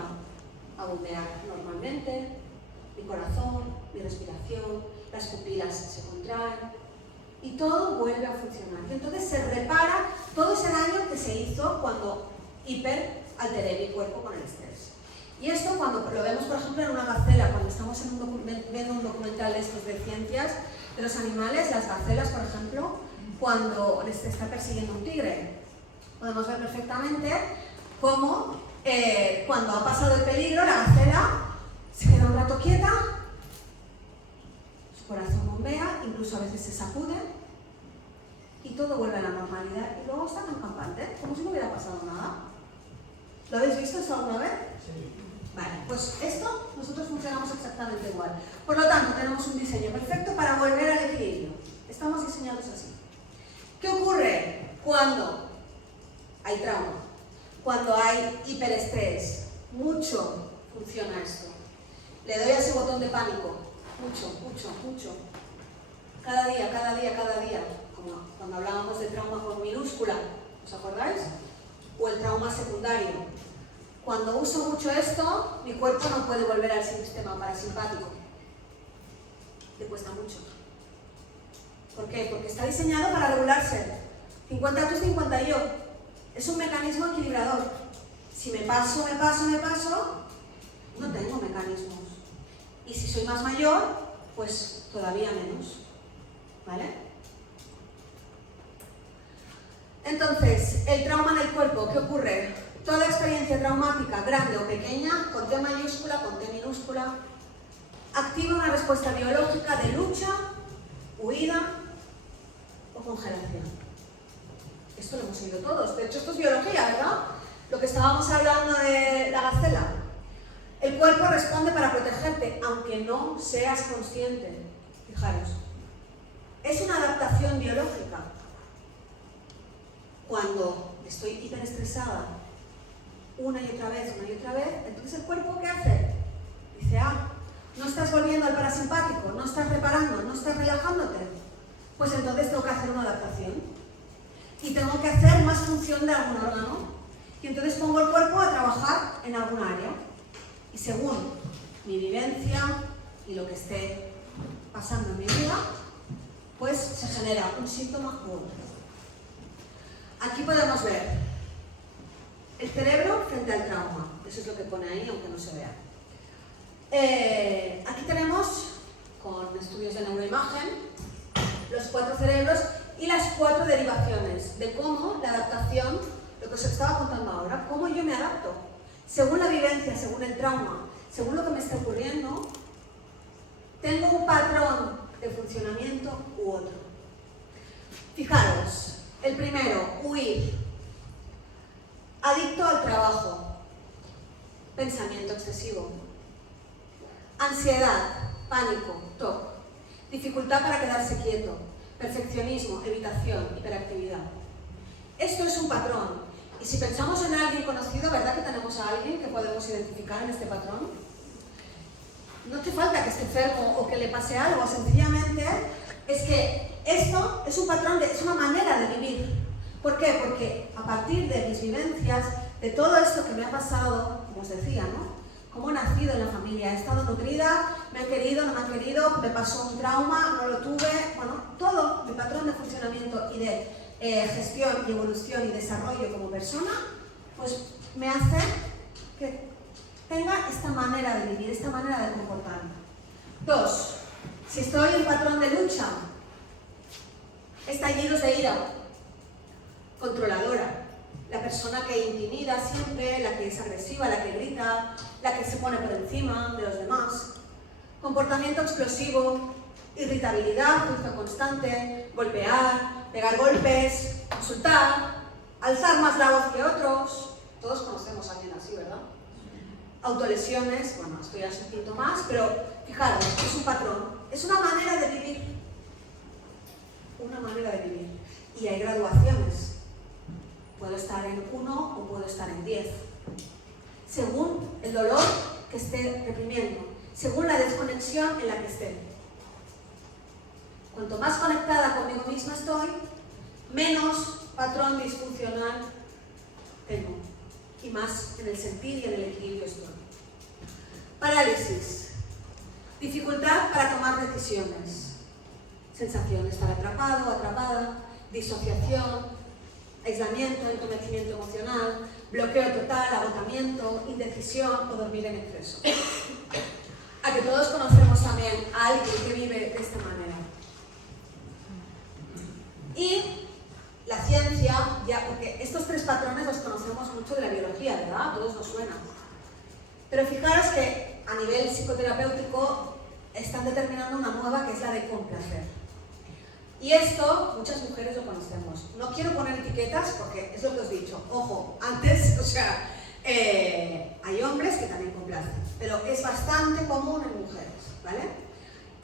a bombear normalmente, mi corazón, mi respiración, las pupilas se contraen y todo vuelve a funcionar. Y entonces se repara todo ese daño que se hizo cuando hiperalteré mi cuerpo con el estrés. Y esto cuando lo vemos, por ejemplo, en una gacela, cuando estamos viendo un documental de estos de ciencias de los animales, las gacelas, por ejemplo, cuando les está persiguiendo un tigre, podemos ver perfectamente cómo cuando ha pasado el peligro, la gacela se queda un rato quieta, su corazón bombea, incluso a veces se sacude y todo vuelve a la normalidad y luego están en campante, como si no hubiera pasado nada. ¿Lo habéis visto eso alguna vez? Sí. Vale, pues esto nosotros funcionamos exactamente igual. Por lo tanto, tenemos un diseño perfecto para volver al equilibrio. Estamos diseñados así. ¿Qué ocurre cuando hay trauma? Cuando hay hiperestrés. Mucho funciona esto. Le doy a ese botón de pánico. Mucho, mucho, mucho. Cada día, cada día, cada día. Como cuando hablábamos de trauma con minúscula. ¿Os acordáis? O el trauma secundario. Cuando uso mucho esto, mi cuerpo no puede volver al sistema parasimpático. Le cuesta mucho. ¿Por qué? Porque está diseñado para regularse. 50 tú, 50 yo. Es un mecanismo equilibrador. Si me paso, no tengo mecanismos. Y si soy más mayor, pues todavía menos. ¿Vale? Entonces, el trauma en el cuerpo, ¿qué ocurre? Toda experiencia traumática, grande o pequeña, con T mayúscula, con T minúscula, activa una respuesta biológica de lucha, huida o congelación. Esto lo hemos oído todos. De hecho, esto es biología, ¿verdad? Lo que estábamos hablando de la gacela. El cuerpo responde para protegerte, aunque no seas consciente. Fijaros. Es una adaptación biológica. Cuando estoy hiperestresada, una y otra vez, entonces el cuerpo, ¿qué hace? Dice, no estás volviendo al parasimpático, no estás reparando, no estás relajándote. Pues entonces tengo que hacer una adaptación. Y tengo que hacer más función de algún órgano. Y entonces pongo el cuerpo a trabajar en algún área. Y según mi vivencia y lo que esté pasando en mi vida, pues se genera un síntoma u otro. Aquí podemos ver el cerebro frente al trauma. Eso es lo que pone ahí, aunque no se vea. Aquí tenemos, con estudios de neuroimagen, los 4 cerebros y las 4 derivaciones de cómo la adaptación, lo que os estaba contando ahora, cómo yo me adapto. Según la vivencia, según el trauma, según lo que me está ocurriendo, tengo un patrón de funcionamiento u otro. Fijaros, el primero, huir. Adicto al trabajo. Pensamiento excesivo. Ansiedad, pánico, TOC. Dificultad para quedarse quieto. Perfeccionismo, evitación, hiperactividad. Esto es un patrón. Y si pensamos en alguien conocido, ¿verdad que tenemos a alguien que podemos identificar en este patrón? No hace falta que esté enfermo o que le pase algo, sencillamente es que esto es un patrón, es una manera de vivir. ¿Por qué? Porque a partir de mis vivencias, de todo esto que me ha pasado, como os decía, ¿no? Cómo he nacido en la familia, he estado nutrida, me han querido, no me han querido, me pasó un trauma, no lo tuve, bueno, todo mi patrón de funcionamiento y de gestión y evolución y desarrollo como persona, pues me hace que tenga esta manera de vivir, esta manera de comportarme. 2. Si estoy en patrón de lucha, estallidos de ira, controladora, la persona que intimida siempre, la que es agresiva, la que grita, la que se pone por encima de los demás, comportamiento explosivo, irritabilidad, juicio constante, golpear, pegar golpes, insultar, alzar más la voz que otros. Todos conocemos a alguien así, ¿verdad? Autolesiones, bueno, esto ya es un poquito más, pero fijaros, es un patrón, es una manera de vivir. Una manera de vivir. Y hay graduaciones. Puedo estar en 1 o puedo estar en 10. Según el dolor que esté reprimiendo, según la desconexión en la que esté. Cuanto más conectada conmigo misma estoy, menos patrón disfuncional tengo. y más en el sentir y en el equilibrio estoy. Parálisis. Dificultad para tomar decisiones. Sensación de estar atrapado o atrapada, disociación, aislamiento, entumecimiento emocional, bloqueo total, agotamiento, indecisión o dormir en exceso. A que todos conocemos también a alguien que vive de esta manera. Y la ciencia, ya, porque estos tres patrones los conocemos mucho de la biología, ¿verdad? A todos nos suena. Pero fijaros que a nivel psicoterapéutico están determinando una nueva que es la de complacer. Y esto, muchas mujeres lo conocemos. No quiero poner etiquetas porque es lo que os he dicho. Ojo, antes, hay hombres que también complacen, pero es bastante común en mujeres, ¿vale?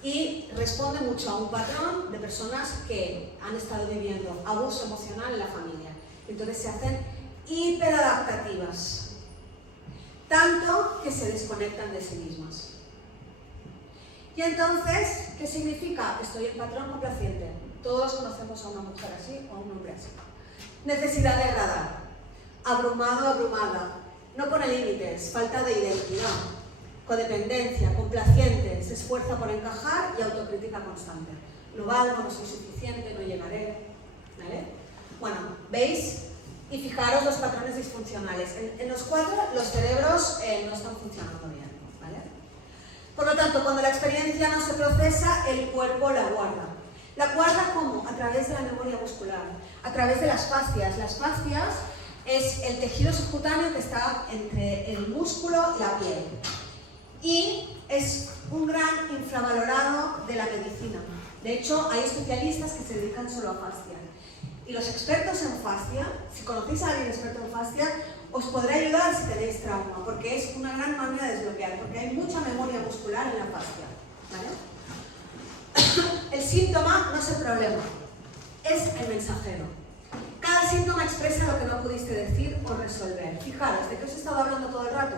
Y responde mucho a un patrón de personas que han estado viviendo abuso emocional en la familia. Entonces se hacen hiperadaptativas, tanto que se desconectan de sí mismas. Y entonces, ¿qué significa? Estoy en patrón complaciente. Todos conocemos a una mujer así o a un hombre así. Necesidad de agradar, abrumado, abrumada, no pone límites, falta de identidad, codependencia, complaciente, se esfuerza por encajar y autocrítica constante. No valgo, no soy suficiente, no llegaré, ¿vale? Bueno, ¿veis? Y fijaros los patrones disfuncionales. En los cuatro los cerebros no están funcionando bien, ¿vale? Por lo tanto, cuando la experiencia no se procesa, el cuerpo la guarda. ¿La guarda cómo? A través de la memoria muscular, a través de las fascias. Las fascias es el tejido subcutáneo que está entre el músculo y la piel. Y es un gran infravalorado de la medicina. De hecho, hay especialistas que se dedican solo a fascia. Y los expertos en fascia, si conocéis a alguien experto en fascia, os podrá ayudar si tenéis trauma, porque es una gran manera de desbloquear, porque hay mucha memoria muscular en la fascia, ¿vale? El síntoma no es el problema, es el mensajero. Cada síntoma expresa lo que no pudiste decir o resolver. Fijaros, ¿de qué os he estado hablando todo el rato?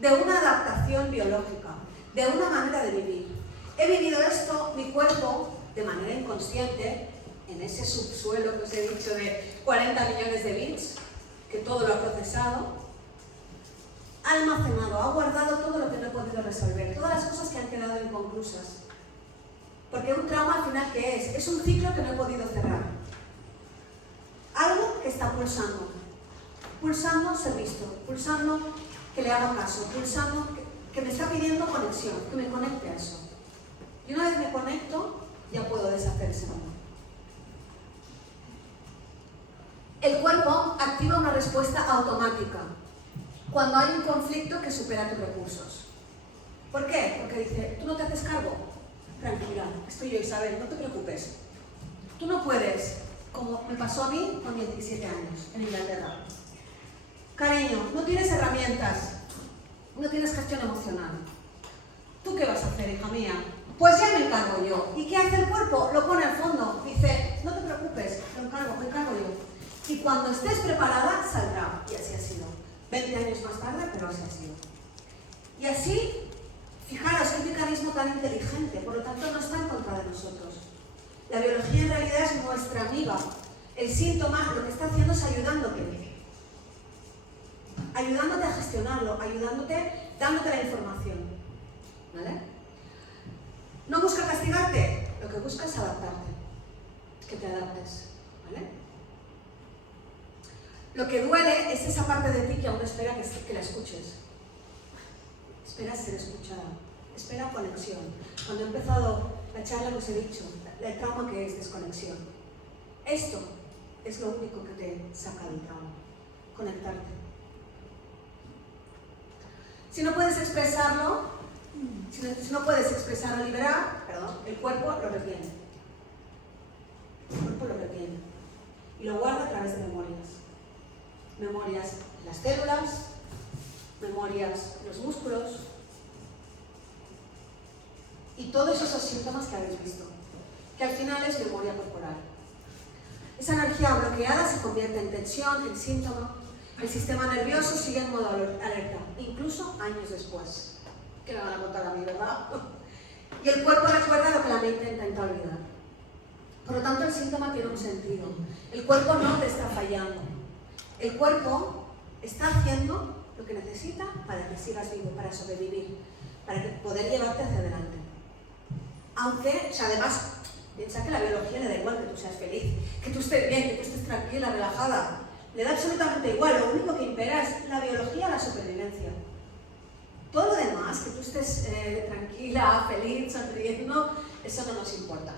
De una adaptación biológica, de una manera de vivir. He vivido esto, mi cuerpo, de manera inconsciente, en ese subsuelo que os he dicho de 40 millones de bits, que todo lo ha procesado, ha almacenado, ha guardado todo lo que no he podido resolver, todas las cosas que han quedado inconclusas. Porque un trauma al final, ¿qué es? Es un ciclo que no he podido cerrar. Algo que está pulsando. Pulsando ser visto, pulsando que le haga caso, pulsando que me está pidiendo conexión, que me conecte a eso. Y una vez me conecto, ya puedo deshacer ese mundo. El cuerpo activa una respuesta automática cuando hay un conflicto que supera tus recursos. ¿Por qué? Porque dice, ¿tú no te haces cargo? Tranquila, estoy yo, Isabel, no te preocupes. Tú no puedes, como me pasó a mí con 17 años en Inglaterra. Cariño, no tienes herramientas, no tienes gestión emocional. ¿Tú qué vas a hacer, hija mía? Pues ya me encargo yo. ¿Y qué hace el cuerpo? Lo pone al fondo. Dice, no te preocupes, me encargo yo. Y cuando estés preparada, saldrá. Y así ha sido. 20 años más tarde, pero así ha sido. Y así, fijaros, qué mecanismo tan inteligente. Por lo tanto, no está en contra de nosotros. La biología en realidad es nuestra amiga. El síntoma lo que está haciendo es ayudándote. Ayudándote a gestionarlo, ayudándote, dándote la información. ¿Vale? No busca castigarte, lo que busca es adaptarte. Que te adaptes. ¿Vale? Lo que duele es esa parte de ti que aún espera que la escuches. Espera ser escuchada. Espera conexión. Cuando he empezado la charla que os he dicho, el trauma que es desconexión. Esto es lo único que te saca del trauma. Conectarte. Si no puedes expresarlo, si no puedes expresar o liberar, el cuerpo lo retiene. El cuerpo lo retiene. Y lo guarda a través de memorias. Memorias en las células, memorias en los músculos y todos esos síntomas que habéis visto, que al final es memoria corporal. Esa energía bloqueada se convierte en tensión, en síntoma. El sistema nervioso sigue en modo alerta, incluso años después. Que me van a contar a mí, ¿verdad? Y el cuerpo recuerda lo que la mente intenta olvidar. Por lo tanto, el síntoma tiene un sentido. El cuerpo no te está fallando. El cuerpo está haciendo lo que necesita para que sigas vivo, para sobrevivir, para poder llevarte hacia adelante. Aunque, o sea, además, piensa que la biología le da igual que tú seas feliz, que tú estés bien, que tú estés tranquila, relajada. Le da absolutamente igual, lo único que impera es la biología, la supervivencia. Todo lo demás, que tú estés tranquila, feliz, sonriendo, eso no nos importa,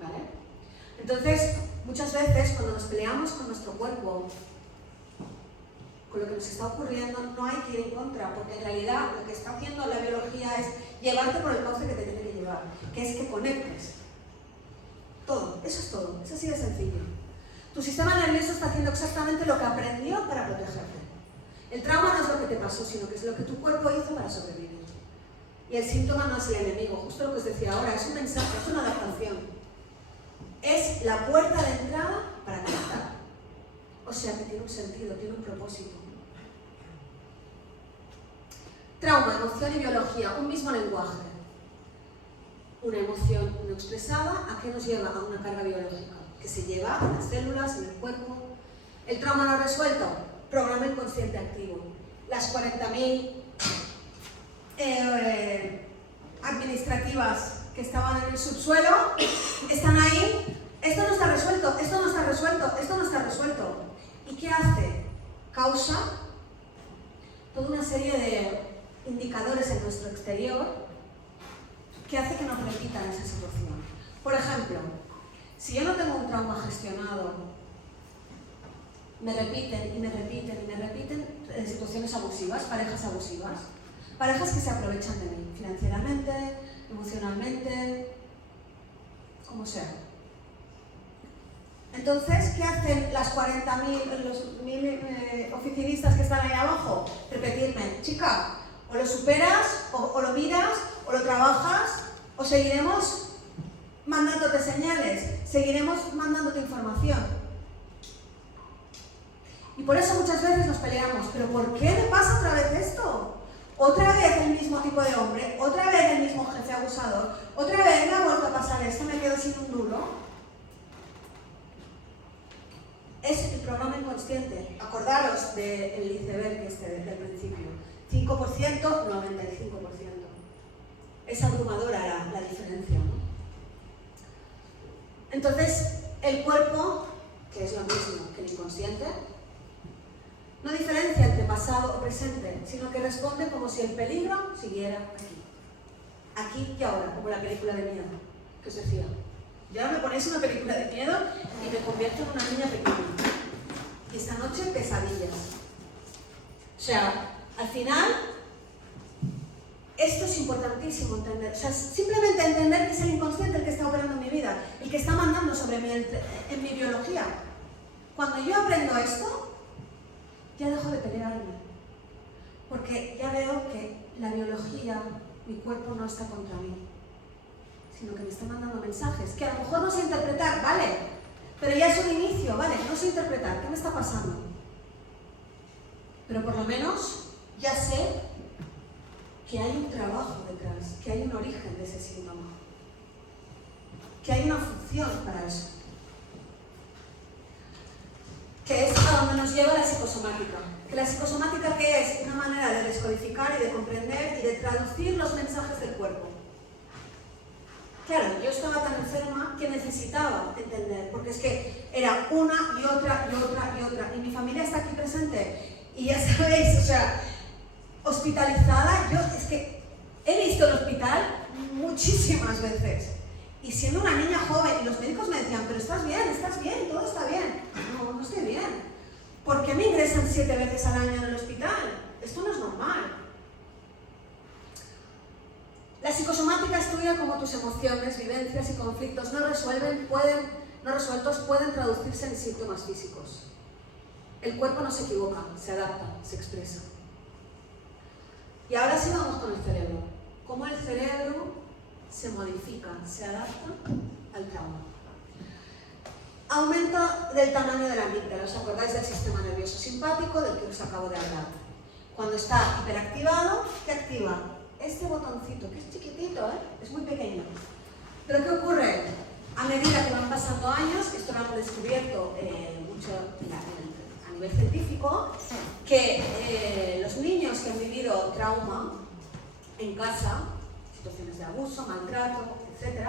¿vale? Entonces, muchas veces cuando nos peleamos con nuestro cuerpo, con lo que nos está ocurriendo, no hay que ir en contra, porque en realidad lo que está haciendo la biología es llevarte por el cauce que te tiene que llevar, que es que conectes. Todo, eso es todo, es así de sencillo. Tu sistema nervioso está haciendo exactamente lo que aprendió para protegerte. El trauma no es lo que te pasó, sino que es lo que tu cuerpo hizo para sobrevivir. Y el síntoma no es el enemigo, justo lo que os decía ahora, es un mensaje, es una adaptación. Es la puerta de entrada para conectar. O sea que tiene un sentido, tiene un propósito. Trauma, emoción y biología, un mismo lenguaje. Una emoción no expresada, ¿a qué nos lleva? A una carga biológica, que se lleva a las células, en el cuerpo. El trauma no resuelto, programa inconsciente activo. Las 40.000 administrativas que estaban en el subsuelo están ahí. Esto no está resuelto, esto no está resuelto, esto no está resuelto. ¿Y qué hace? Causa toda una serie de indicadores en nuestro exterior que hace que nos repitan esa situación. Por ejemplo, si yo no tengo un trauma gestionado, me repiten y me repiten y me repiten situaciones abusivas, parejas que se aprovechan de mí, financieramente, emocionalmente, como sea. Entonces, ¿qué hacen las 40.000, los 1.000 oficinistas que están ahí abajo? Repetirme, chica, o lo superas, o lo miras, o lo trabajas, o seguiremos mandándote señales, seguiremos mandándote información. Y por eso muchas veces nos peleamos, ¿pero por qué me pasa otra vez esto? Otra vez el mismo tipo de hombre, otra vez el mismo jefe abusador, otra vez me ha vuelto a pasar esto, me quedo sin un duro. Es el programa inconsciente. Acordaros del iceberg del principio. 5%, 95%. Es abrumadora la diferencia, ¿no? Entonces, el cuerpo, que es lo mismo que el inconsciente, no diferencia entre pasado o presente, sino que responde como si el peligro siguiera aquí. Aquí y ahora, como la película de miedo, que os decía. Ya me ponéis una película de miedo y me convierto en una niña pequeña. Y esta noche, pesadillas. O sea, al final, esto es importantísimo entender. O sea, simplemente entender que es el inconsciente el que está operando en mi vida, el que está mandando sobre mí en mi biología. Cuando yo aprendo esto, ya dejo de pelearme. Porque ya veo que la biología, mi cuerpo no está contra mí, sino que me está mandando mensajes que a lo mejor no sé interpretar, ¿vale? Pero ya es un inicio, ¿vale? No sé interpretar, ¿qué me está pasando? Pero por lo menos ya sé que hay un trabajo detrás, que hay un origen de ese síntoma, que hay una función para eso, que es a donde nos lleva la psicosomática. Que la psicosomática, ¿qué es? Una manera de descodificar y de comprender y de traducir los mensajes del cuerpo. Claro, yo estaba tan enferma que necesitaba entender, porque es que era una y otra y otra y otra, y mi familia está aquí presente, y ya sabéis, o sea, hospitalizada, yo es que he visto el hospital muchísimas veces, y siendo una niña joven, y los médicos me decían, pero estás bien, todo está bien. No, no estoy bien. ¿Por qué me ingresan 7 veces al año en el hospital? Esto no es normal. La psicosomática estudia cómo tus emociones, vivencias y conflictos no resueltos pueden traducirse en síntomas físicos. El cuerpo no se equivoca, se adapta, se expresa. Y ahora sí vamos con el cerebro. Cómo el cerebro se modifica, se adapta al trauma. Aumento del tamaño de la amígdala. ¿Os acordáis del sistema nervioso simpático del que os acabo de hablar? Cuando está hiperactivado, ¿qué activa? Este botoncito, que es chiquitito, es muy pequeño. Pero ¿qué ocurre? A medida que van pasando años, esto lo hemos descubierto mucho a nivel científico que los niños que han vivido trauma en casa, situaciones de abuso, maltrato, etc.,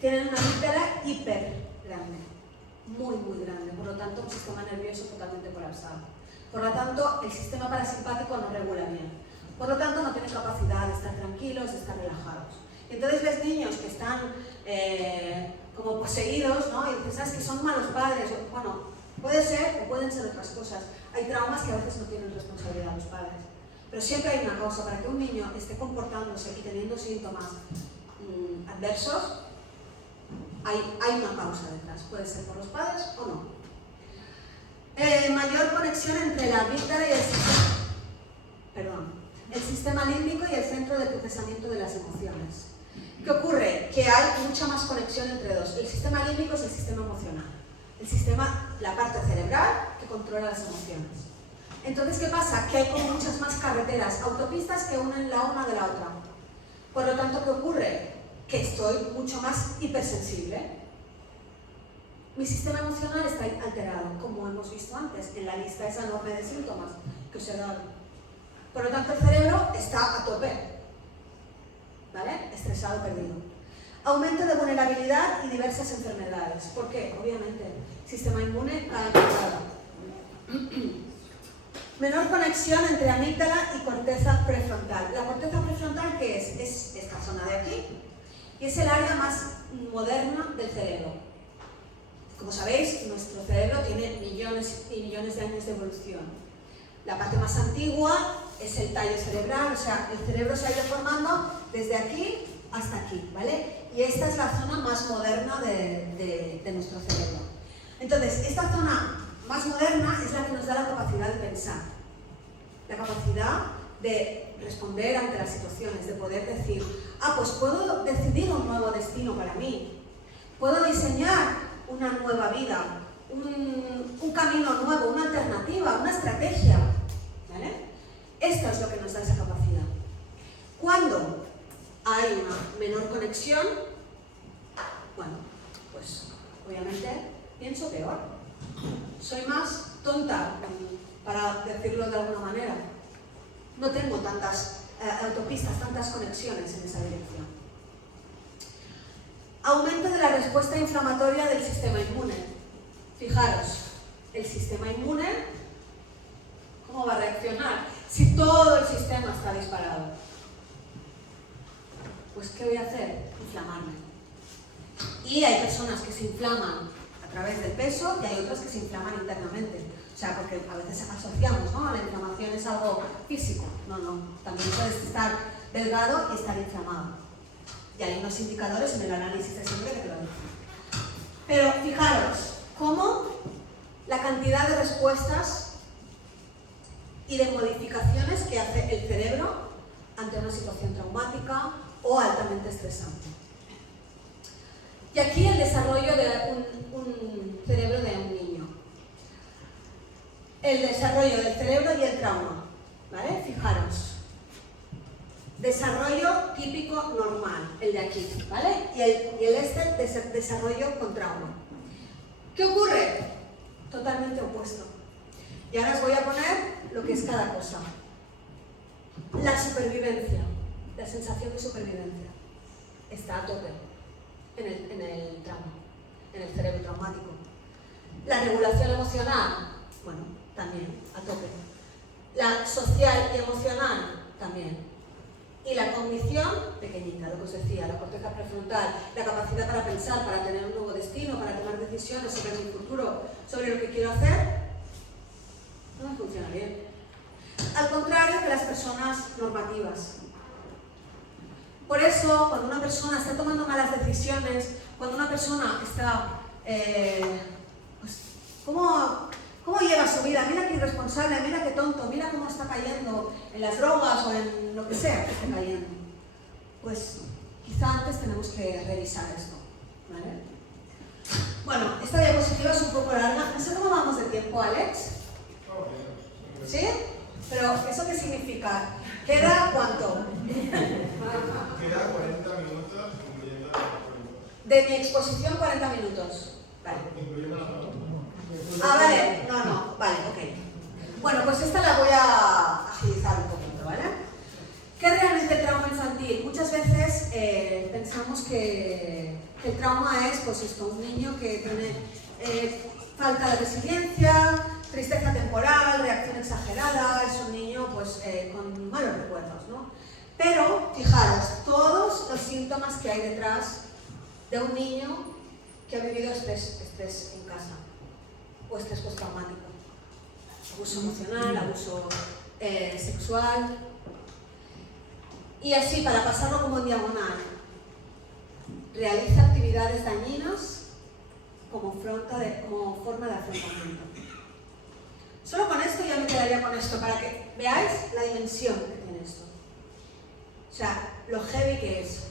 tienen una amígdala hiper grande, muy grande, por lo tanto un sistema nervioso totalmente colapsado. Por lo tanto, el sistema parasimpático no regula bien. Por lo tanto, no tienen capacidad de estar tranquilos, de estar relajados. Entonces ves niños que están como poseídos, ¿no? Y dices, ¿sabes que son malos padres? Bueno, puede ser o pueden ser otras cosas. Hay traumas que a veces no tienen responsabilidad los padres. Pero siempre hay una causa. Para que un niño esté comportándose y teniendo síntomas adversos, hay una causa detrás. Puede ser por los padres o no. Mayor conexión entre la amígdala y el sistema límbico y el centro de procesamiento de las emociones. ¿Qué ocurre? Que hay mucha más conexión entre dos. El sistema límbico es el sistema emocional. El sistema, la parte cerebral que controla las emociones. Entonces, ¿qué pasa? Que hay como muchas más carreteras, autopistas que unen la una de la otra. Por lo tanto, ¿qué ocurre? Que estoy mucho más hipersensible. Mi sistema emocional está alterado, como hemos visto antes, en la lista esa enorme de síntomas que os he dado. Por lo tanto, el cerebro está a tope, ¿vale? Estresado, perdido. Aumento de vulnerabilidad y diversas enfermedades. ¿Por qué? Obviamente, sistema inmune ha empeorado. Menor conexión entre amígdala y corteza prefrontal. La corteza prefrontal, ¿qué es? Es esta zona de aquí y es el área más moderna del cerebro. Como sabéis, nuestro cerebro tiene millones y millones de años de evolución. La parte más antigua es el tallo cerebral, o sea, el cerebro se ha ido formando desde aquí hasta aquí, ¿vale? Y esta es la zona más moderna de nuestro cerebro. Entonces, esta zona más moderna es la que nos da la capacidad de pensar, la capacidad de responder ante las situaciones, de poder decir, pues puedo decidir un nuevo destino para mí, puedo diseñar una nueva vida, un camino nuevo, una alternativa, una estrategia, ¿vale? Esto es lo que nos da esa capacidad. Cuando hay una menor conexión, bueno, pues obviamente pienso peor. Soy más tonta, para decirlo de alguna manera. No tengo tantas autopistas, tantas conexiones en esa dirección. Aumento de la respuesta inflamatoria del sistema inmune. Fijaros, el sistema inmune, ¿cómo va a reaccionar? Si todo el sistema está disparado. Pues, ¿qué voy a hacer? Inflamarme. Y hay personas que se inflaman a través del peso y hay otras que se inflaman internamente. O sea, porque a veces asociamos, ¿no? La inflamación es algo físico. No, también puedes estar delgado y estar inflamado. Y hay unos indicadores en el análisis de sangre que te lo dicen. Pero fijaros, cómo la cantidad de respuestas y de modificaciones que hace el cerebro ante una situación traumática o altamente estresante. Y aquí el desarrollo de un cerebro de un niño. El desarrollo del cerebro y el trauma, ¿vale? Fijaros. Desarrollo típico normal, el de aquí, ¿vale? Y el desarrollo con trauma. ¿Qué ocurre? Totalmente opuesto. Y ahora os voy a poner lo que es cada cosa. La supervivencia, la sensación de supervivencia, está a tope en el trauma, en el cerebro traumático. La regulación emocional, bueno, también a tope. La social y emocional, también. Y la cognición, pequeñita, lo que os decía, la corteza prefrontal, la capacidad para pensar, para tener un nuevo destino, para tomar decisiones sobre mi futuro, sobre lo que quiero hacer, no me funciona bien. Al contrario que las personas normativas. Por eso, cuando una persona está tomando malas decisiones, cuando una persona está, pues, ¿cómo lleva su vida? Mira qué irresponsable, mira qué tonto, mira cómo está cayendo en las drogas o en lo que sea que esté cayendo. Pues quizá antes tenemos que revisar esto, ¿vale? Bueno, esta diapositiva es un poco larga. No sé cómo vamos de tiempo, Alex. ¿Sí? Pero, ¿eso qué significa? ¿Queda cuánto? Queda 40 minutos, incluyendo la pregunta. De mi exposición, 40 minutos. Vale. Incluyendo la pregunta. Ah, vale, no, vale, ok. Bueno, pues esta la voy a agilizar un poquito, ¿vale? ¿Qué es realmente el trauma infantil? Muchas veces pensamos que el trauma es, pues esto, un niño que tiene falta de resiliencia, tristeza temporal, reacción exagerada, es un niño pues con malos recuerdos, ¿no? Pero, fijaros, todos los síntomas que hay detrás de un niño que ha vivido estrés en casa, o estrés postraumático, abuso emocional, abuso sexual, y así, para pasarlo como en diagonal, realiza actividades dañinas como forma de afrontamiento. Solo con esto ya me quedaría con esto, para que veáis la dimensión que tiene esto. O sea, lo heavy que es.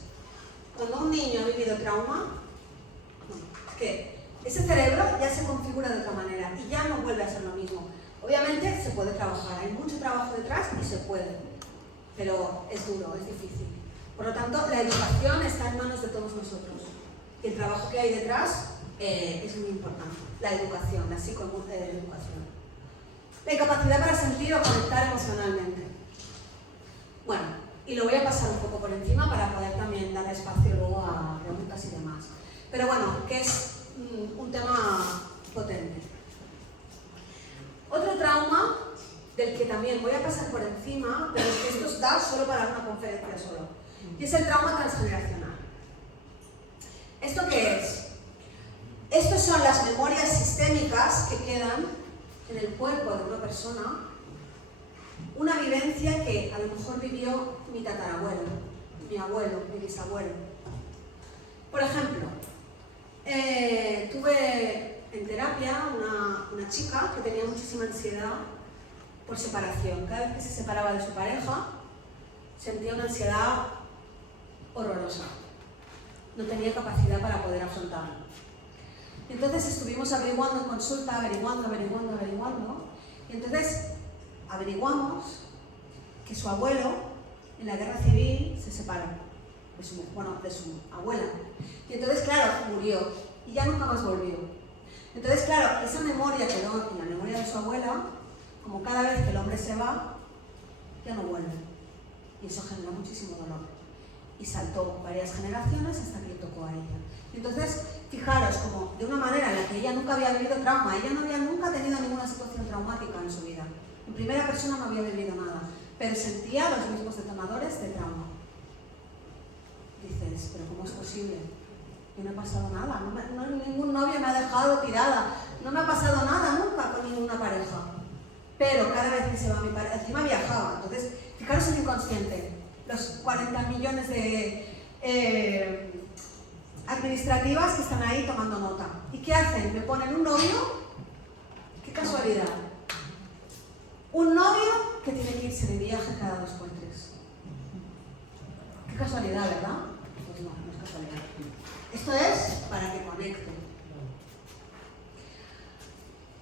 Cuando un niño ha vivido trauma, es que ese cerebro ya se configura de otra manera y ya no vuelve a ser lo mismo. Obviamente se puede trabajar, hay mucho trabajo detrás y se puede, pero es duro, es difícil. Por lo tanto, la educación está en manos de todos nosotros. Y el trabajo que hay detrás es muy importante. La educación, la psicoeducación. La incapacidad para sentir o conectar emocionalmente. Bueno, y lo voy a pasar un poco por encima para poder también dar espacio luego a preguntas y demás. Pero bueno, que es un tema potente. Otro trauma del que también voy a pasar por encima, pero es que esto está solo para una conferencia solo, y es el trauma transgeneracional. ¿Esto qué es? Estas son las memorias sistémicas que quedan en el cuerpo de una persona, una vivencia que a lo mejor vivió mi tatarabuelo, mi abuelo, mi bisabuelo. Por ejemplo, tuve en terapia una chica que tenía muchísima ansiedad por separación. Cada vez que se separaba de su pareja, sentía una ansiedad horrorosa. No tenía capacidad para poder afrontarlo. Entonces estuvimos averiguando en consulta, averiguando. Y entonces averiguamos que su abuelo en la guerra civil se separó de su abuela. Y entonces, claro, murió y ya nunca más volvió. Entonces, claro, esa memoria quedó en la memoria de su abuela, como cada vez que el hombre se va, ya no vuelve. Y eso generó muchísimo dolor. Y saltó varias generaciones hasta que le tocó a ella. Entonces, fijaros, como de una manera en la que ella nunca había vivido trauma, ella no había nunca tenido ninguna situación traumática en su vida. En primera persona no había vivido nada, pero sentía los mismos detonadores de trauma. Dices, ¿pero cómo es posible? Yo no he pasado nada, ningún novio me ha dejado tirada, no me ha pasado nada nunca con ninguna pareja. Pero cada vez que se va mi pareja, encima viajaba, entonces, fijaros en el inconsciente, los 40 millones de administrativas que están ahí tomando nota. ¿Y qué hacen? ¿Me ponen un novio? ¡Qué casualidad! Un novio que tiene que irse de viaje cada 2 por 3. ¡Qué casualidad, verdad! Pues no, no es casualidad. Esto es para que conecte.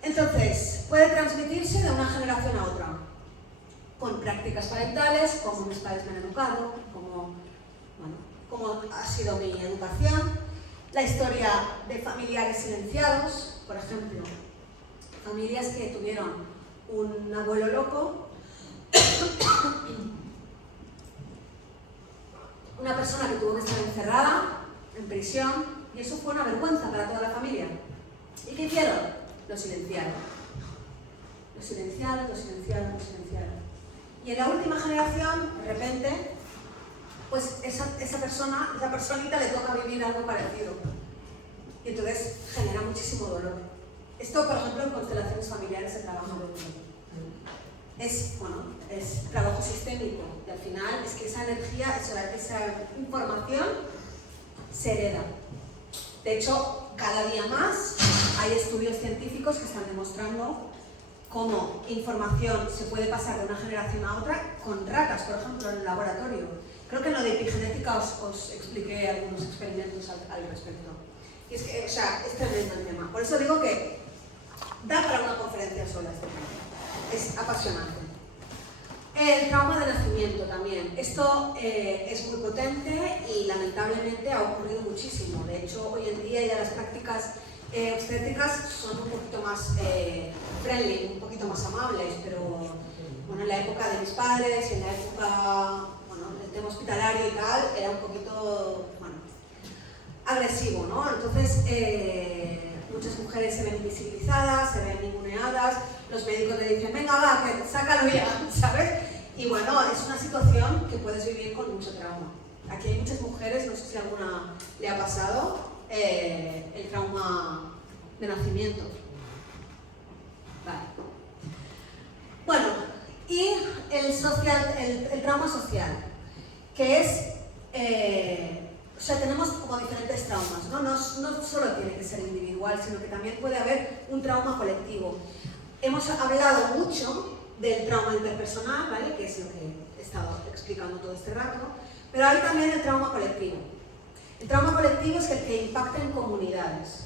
Entonces, puede transmitirse de una generación a otra, con prácticas parentales, como mis padres me han educado, como ha sido mi educación, la historia de familiares silenciados, por ejemplo, familias que tuvieron un abuelo loco, una persona que tuvo que estar encerrada, en prisión, y eso fue una vergüenza para toda la familia. ¿Y qué hicieron? Lo silenciaron. Lo silenciaron. Y en la última generación, de repente, pues esa personita le toca vivir algo parecido. Y entonces genera muchísimo dolor. Esto, por ejemplo, en constelaciones familiares se trabaja mucho. Es trabajo sistémico. Y al final es que esa energía, esa información se hereda. De hecho, cada día más hay estudios científicos que están demostrando cómo información se puede pasar de una generación a otra con ratas, por ejemplo, en el laboratorio. Creo que en lo de epigenética os expliqué algunos experimentos al respecto. Y es que, es tremendo el tema. Por eso digo que da para una conferencia sola este tema. Es apasionante. El trauma de nacimiento también. Esto es muy potente y lamentablemente ha ocurrido muchísimo. De hecho, hoy en día ya las prácticas obstétricas son un poquito más friendly, un poquito más amables, pero bueno, en la época de mis padres y en la época, bueno, del tema hospitalario y tal, era un poquito, bueno, agresivo, ¿no? Entonces, muchas mujeres se ven invisibilizadas, se ven ninguneadas, los médicos le dicen, venga, va, que sácalo ya, ¿sabes? Y bueno, es una situación que puedes vivir con mucho trauma. Aquí hay muchas mujeres, no sé si alguna le ha pasado, el trauma de nacimiento. Vale. Bueno, y el trauma social, que es, o sea, tenemos como diferentes traumas, ¿no? No solo tiene que ser individual, sino que también puede haber un trauma colectivo. Hemos hablado mucho del trauma interpersonal, ¿vale? Que es lo que he estado explicando todo este rato, pero hay también el trauma colectivo. El trauma colectivo es el que impacta en comunidades,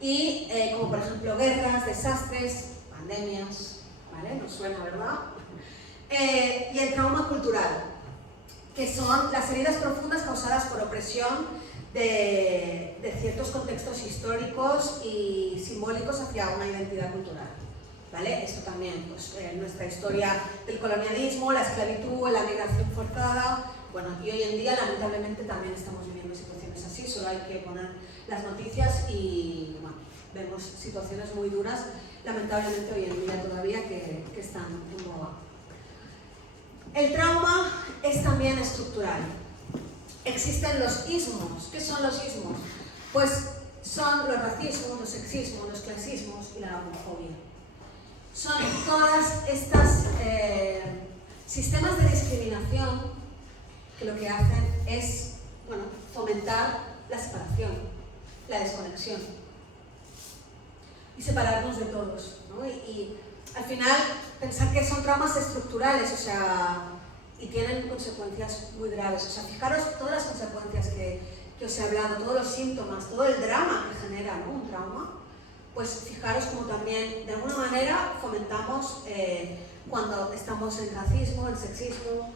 y como por ejemplo guerras, desastres, pandemias, ¿vale? Nos suena, ¿verdad? Y el trauma cultural, que son las heridas profundas causadas por opresión de ciertos contextos históricos y simbólicos hacia una identidad cultural. ¿Vale? Esto también, pues, nuestra historia del colonialismo, la esclavitud, la migración forzada, bueno, y hoy en día lamentablemente también estamos viviendo situaciones así, solo hay que poner las noticias y bueno, vemos situaciones muy duras, lamentablemente hoy en día todavía que están en boga. El trauma es también estructural. Existen los ismos. ¿Qué son los ismos? Pues son los racismos, los sexismos, los clasismos y la homofobia. Son todas estas sistemas de discriminación que lo que hacen es, bueno, fomentar la separación, la desconexión y separarnos de todos, ¿no? Y al final pensar que son traumas estructurales, o sea, y tienen consecuencias muy graves. O sea, fijaros todas las consecuencias que os he hablado, todos los síntomas, todo el drama que genera, ¿no? Un trauma. Pues fijaros como también, de alguna manera, fomentamos cuando estamos en racismo, en sexismo,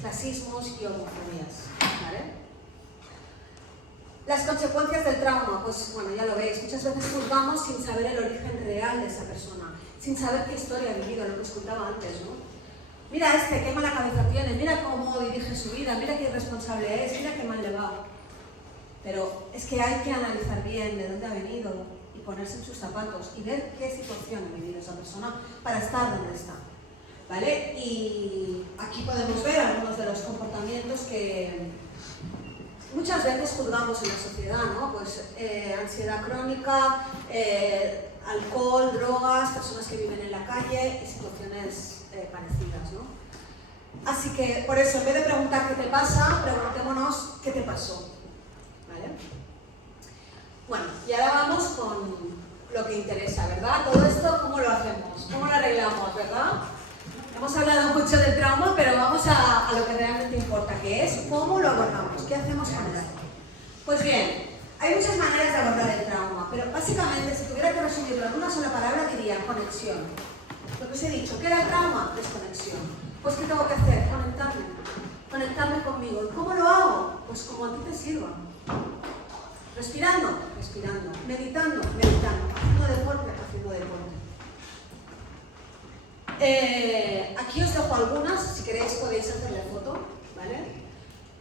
clasismos y homofobías, ¿vale? Las consecuencias del trauma, pues bueno, ya lo veis, muchas veces juzgamos sin saber el origen real de esa persona, sin saber qué historia ha vivido, lo que os contaba antes, ¿no? Mira qué mala cabeza tiene, mira cómo dirige su vida, mira qué irresponsable es, mira qué mal le va. Pero es que hay que analizar bien de dónde ha venido y ponerse en sus zapatos y ver qué situación ha vivido esa persona para estar donde está, ¿vale? Y aquí podemos ver algunos de los comportamientos que muchas veces juzgamos en la sociedad, ¿no? Pues ansiedad crónica, alcohol, drogas, personas que viven en la calle y situaciones parecidas, ¿no? Así que por eso, en vez de preguntar qué te pasa, preguntémonos qué te pasó. ¿Vale? Bueno, y ahora vamos con lo que interesa, ¿verdad? Todo esto, ¿cómo lo hacemos? ¿Cómo lo arreglamos, verdad? Hemos hablado mucho del trauma, pero vamos a lo que realmente importa, que es cómo lo abordamos, qué hacemos con esto. Pues bien, hay muchas maneras de abordar el trauma, pero básicamente, si tuviera que resumirlo en una sola palabra, diría conexión. Lo que os he dicho, ¿qué era el trauma? Desconexión. Pues ¿qué tengo que hacer? Conectarme conmigo. ¿Y cómo lo hago? Pues como a ti te sirva. Respirando, meditando, haciendo deporte. Aquí os dejo algunas, si queréis podéis hacerle foto, ¿vale?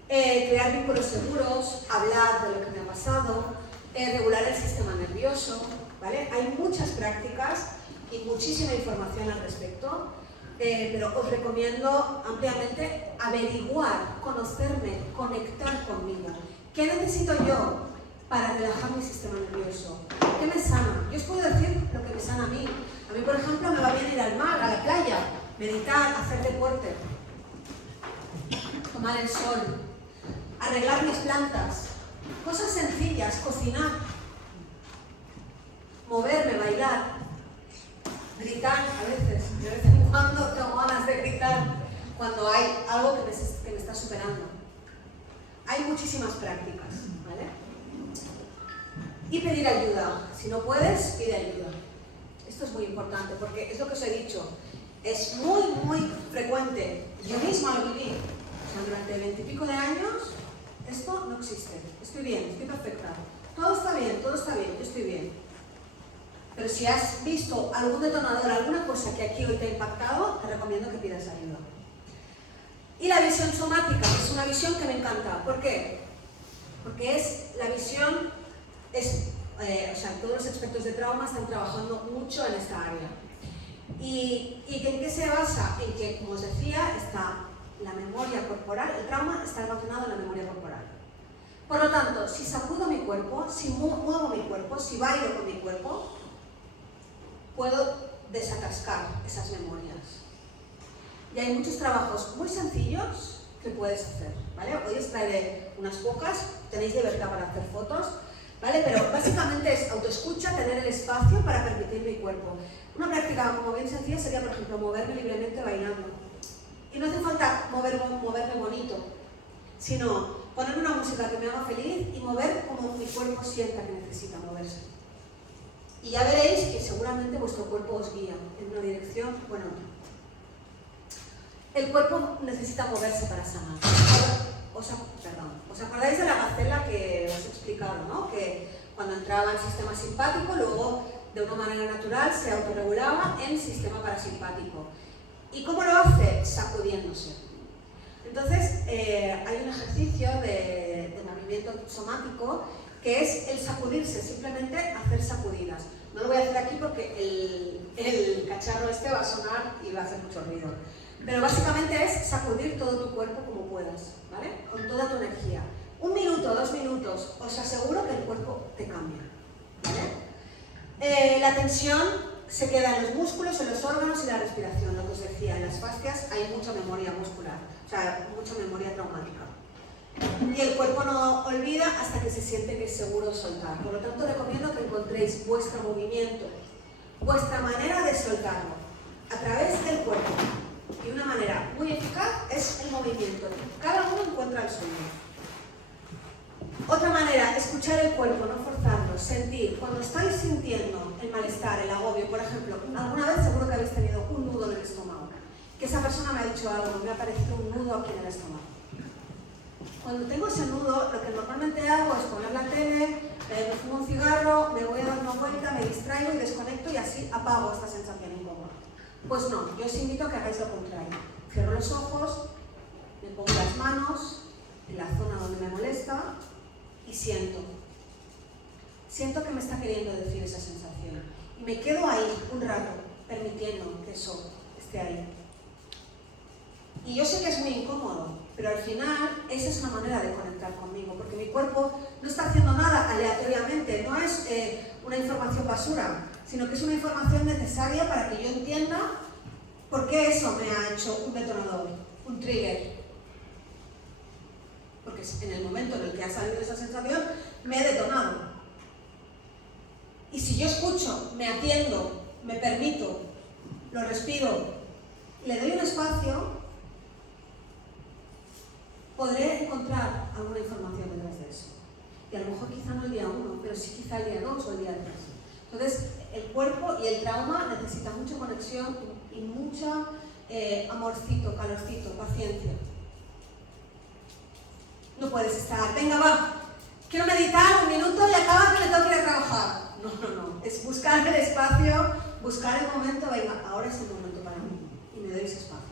Crear vínculos seguros, hablar de lo que me ha pasado, regular el sistema nervioso, ¿vale? Hay muchas prácticas y muchísima información al respecto, pero os recomiendo ampliamente averiguar, conocerme, conectar conmigo. ¿Qué necesito yo para relajar mi sistema nervioso? ¿Qué me sana? Yo os puedo decir lo que me sana a mí. A mí, por ejemplo, me va bien ir al mar, a la playa, meditar, hacer deporte, tomar el sol, arreglar mis plantas, cosas sencillas, cocinar, moverme, bailar, gritar a veces. De vez en cuando tengo ganas de gritar cuando hay algo que me está superando. Hay muchísimas prácticas, ¿vale? Y pedir ayuda. Si no puedes, pide ayuda. Esto es muy importante porque es lo que os he dicho. Es muy frecuente. Yo misma lo viví. O sea, durante 20 y pico de años, esto no existe. Estoy bien, estoy perfecta. todo está bien, yo estoy bien. Pero si has visto algún detonador, alguna cosa que aquí hoy te ha impactado, te recomiendo que pidas ayuda. Y la visión somática, que es una visión que me encanta. ¿Por qué? Porque es la visión, todos los expertos de trauma están trabajando mucho en esta área. ¿Y en qué se basa? En que, como os decía, está la memoria corporal, el trauma está almacenado en la memoria corporal. Por lo tanto, si sacudo mi cuerpo, si muevo mi cuerpo, si bailo con mi cuerpo, puedo desatascar esas memorias. Y hay muchos trabajos muy sencillos que puedes hacer, ¿vale? Hoy os traeré unas pocas, tenéis libertad para hacer fotos, ¿vale? Pero básicamente es autoescucha, tener el espacio para permitir mi cuerpo. Una práctica como bien sencilla sería, por ejemplo, moverme libremente bailando. Y no hace falta moverme bonito, sino poner una música que me haga feliz y mover como mi cuerpo sienta que necesita moverse. Y ya veréis que seguramente vuestro cuerpo os guía en una dirección o en otra. El cuerpo necesita moverse para sanar. ¿Os acordáis de la gacela que os he explicado, ¿no? Que cuando entraba en sistema simpático, luego de una manera natural se autorregulaba en sistema parasimpático. ¿Y cómo lo hace? Sacudiéndose. Entonces, hay un ejercicio de movimiento somático que es el sacudirse, simplemente hacer sacudidas. No lo voy a hacer aquí porque el cacharro este va a sonar y va a hacer mucho ruido. Pero básicamente es sacudir todo tu cuerpo como puedas, ¿vale? Con toda tu energía. 1 minuto, 2 minutos, os aseguro que el cuerpo te cambia, ¿vale? La tensión se queda en los músculos, en los órganos y la respiración, lo que os decía. En las fascias hay mucha memoria muscular, o sea, mucha memoria traumática. Y el cuerpo no olvida hasta que se siente que es seguro soltar. Por lo tanto, recomiendo que encontréis vuestro movimiento, vuestra manera de soltarlo, a través del cuerpo. Y una manera muy eficaz es el movimiento. Cada uno encuentra el suyo. Otra manera, escuchar el cuerpo, no forzarlo, sentir. Cuando estáis sintiendo el malestar, el agobio, por ejemplo, alguna vez seguro que habéis tenido un nudo en el estómago. Que esa persona me ha dicho algo, me ha parecido un nudo aquí en el estómago. Cuando tengo ese nudo, lo que normalmente hago es poner la tele, me fumo un cigarro, me voy a dar una vuelta, me distraigo y desconecto y así apago esta sensación incómoda. Pues no, yo os invito a que hagáis lo contrario. Cierro los ojos, me pongo las manos en la zona donde me molesta y siento. Siento que me está queriendo decir esa sensación. Y me quedo ahí un rato, permitiendo que eso esté ahí. Y yo sé que es muy incómodo, pero al final esa es una manera de conectar conmigo, porque mi cuerpo no está haciendo nada aleatoriamente, no es una información basura, sino que es una información necesaria para que yo entienda por qué eso me ha hecho un detonador, un trigger. Porque en el momento en el que ha salido esa sensación, me he detonado. Y si yo escucho, me atiendo, me permito, lo respiro, le doy un espacio, podré encontrar alguna información detrás de eso. Y a lo mejor quizá no el día 1, pero sí quizá el día 2 o el día 3. Entonces, el cuerpo y el trauma necesitan mucha conexión y mucho amorcito, calorcito, paciencia. No puedes estar, venga va, quiero meditar 1 minuto y acaba que me tengo que ir a trabajar. No. Es buscar el espacio, buscar el momento, venga, ahora es el momento para mí. Y me doy ese espacio.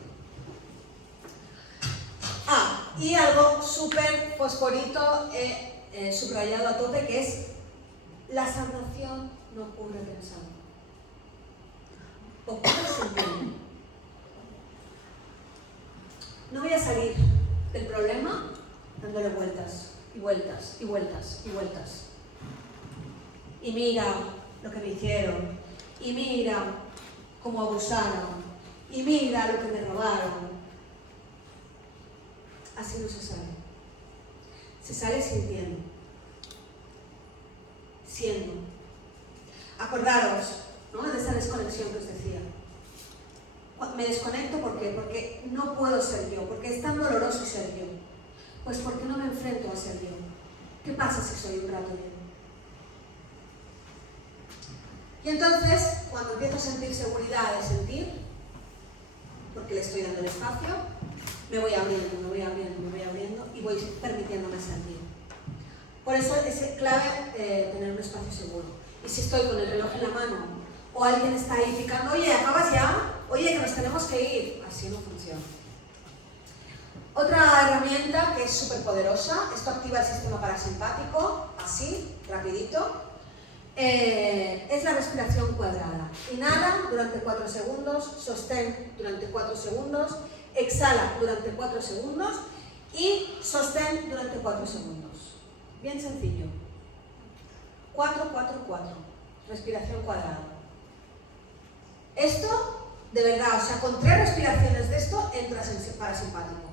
Y algo súper fosforito, subrayado a tope, que es la sanación no ocurre pensando. Ocurre sintiendo. No voy a salir del problema dándole vueltas y vueltas y vueltas y vueltas. Y mira lo que me hicieron, y mira cómo abusaron, y mira lo que me robaron. Así no se sale. Se sale sintiendo. Siendo. Acordaros, ¿no?, de esa desconexión que os decía. Me desconecto, ¿por qué? Porque no puedo ser yo, porque es tan doloroso ser yo. Pues ¿por qué no me enfrento a ser yo? ¿Qué pasa si soy un rato yo? Y entonces, cuando empiezo a sentir seguridad de sentir, porque le estoy dando el espacio, me voy abriendo y voy permitiéndome sentir. Por eso es clave tener un espacio seguro. Y si estoy con el reloj en la mano o alguien está ahí picando, oye, ¿acabas ya? Oye, que nos tenemos que ir. Así no funciona. Otra herramienta que es súper poderosa, esto activa el sistema parasimpático, así, rapidito, es la respiración cuadrada. Inhala durante 4 segundos, sostén durante 4 segundos, exhala durante 4 segundos y sostén durante 4 segundos. Bien sencillo. 4, 4, 4. Respiración cuadrada. Esto, de verdad, o sea, con 3 respiraciones de esto entras en parasimpático.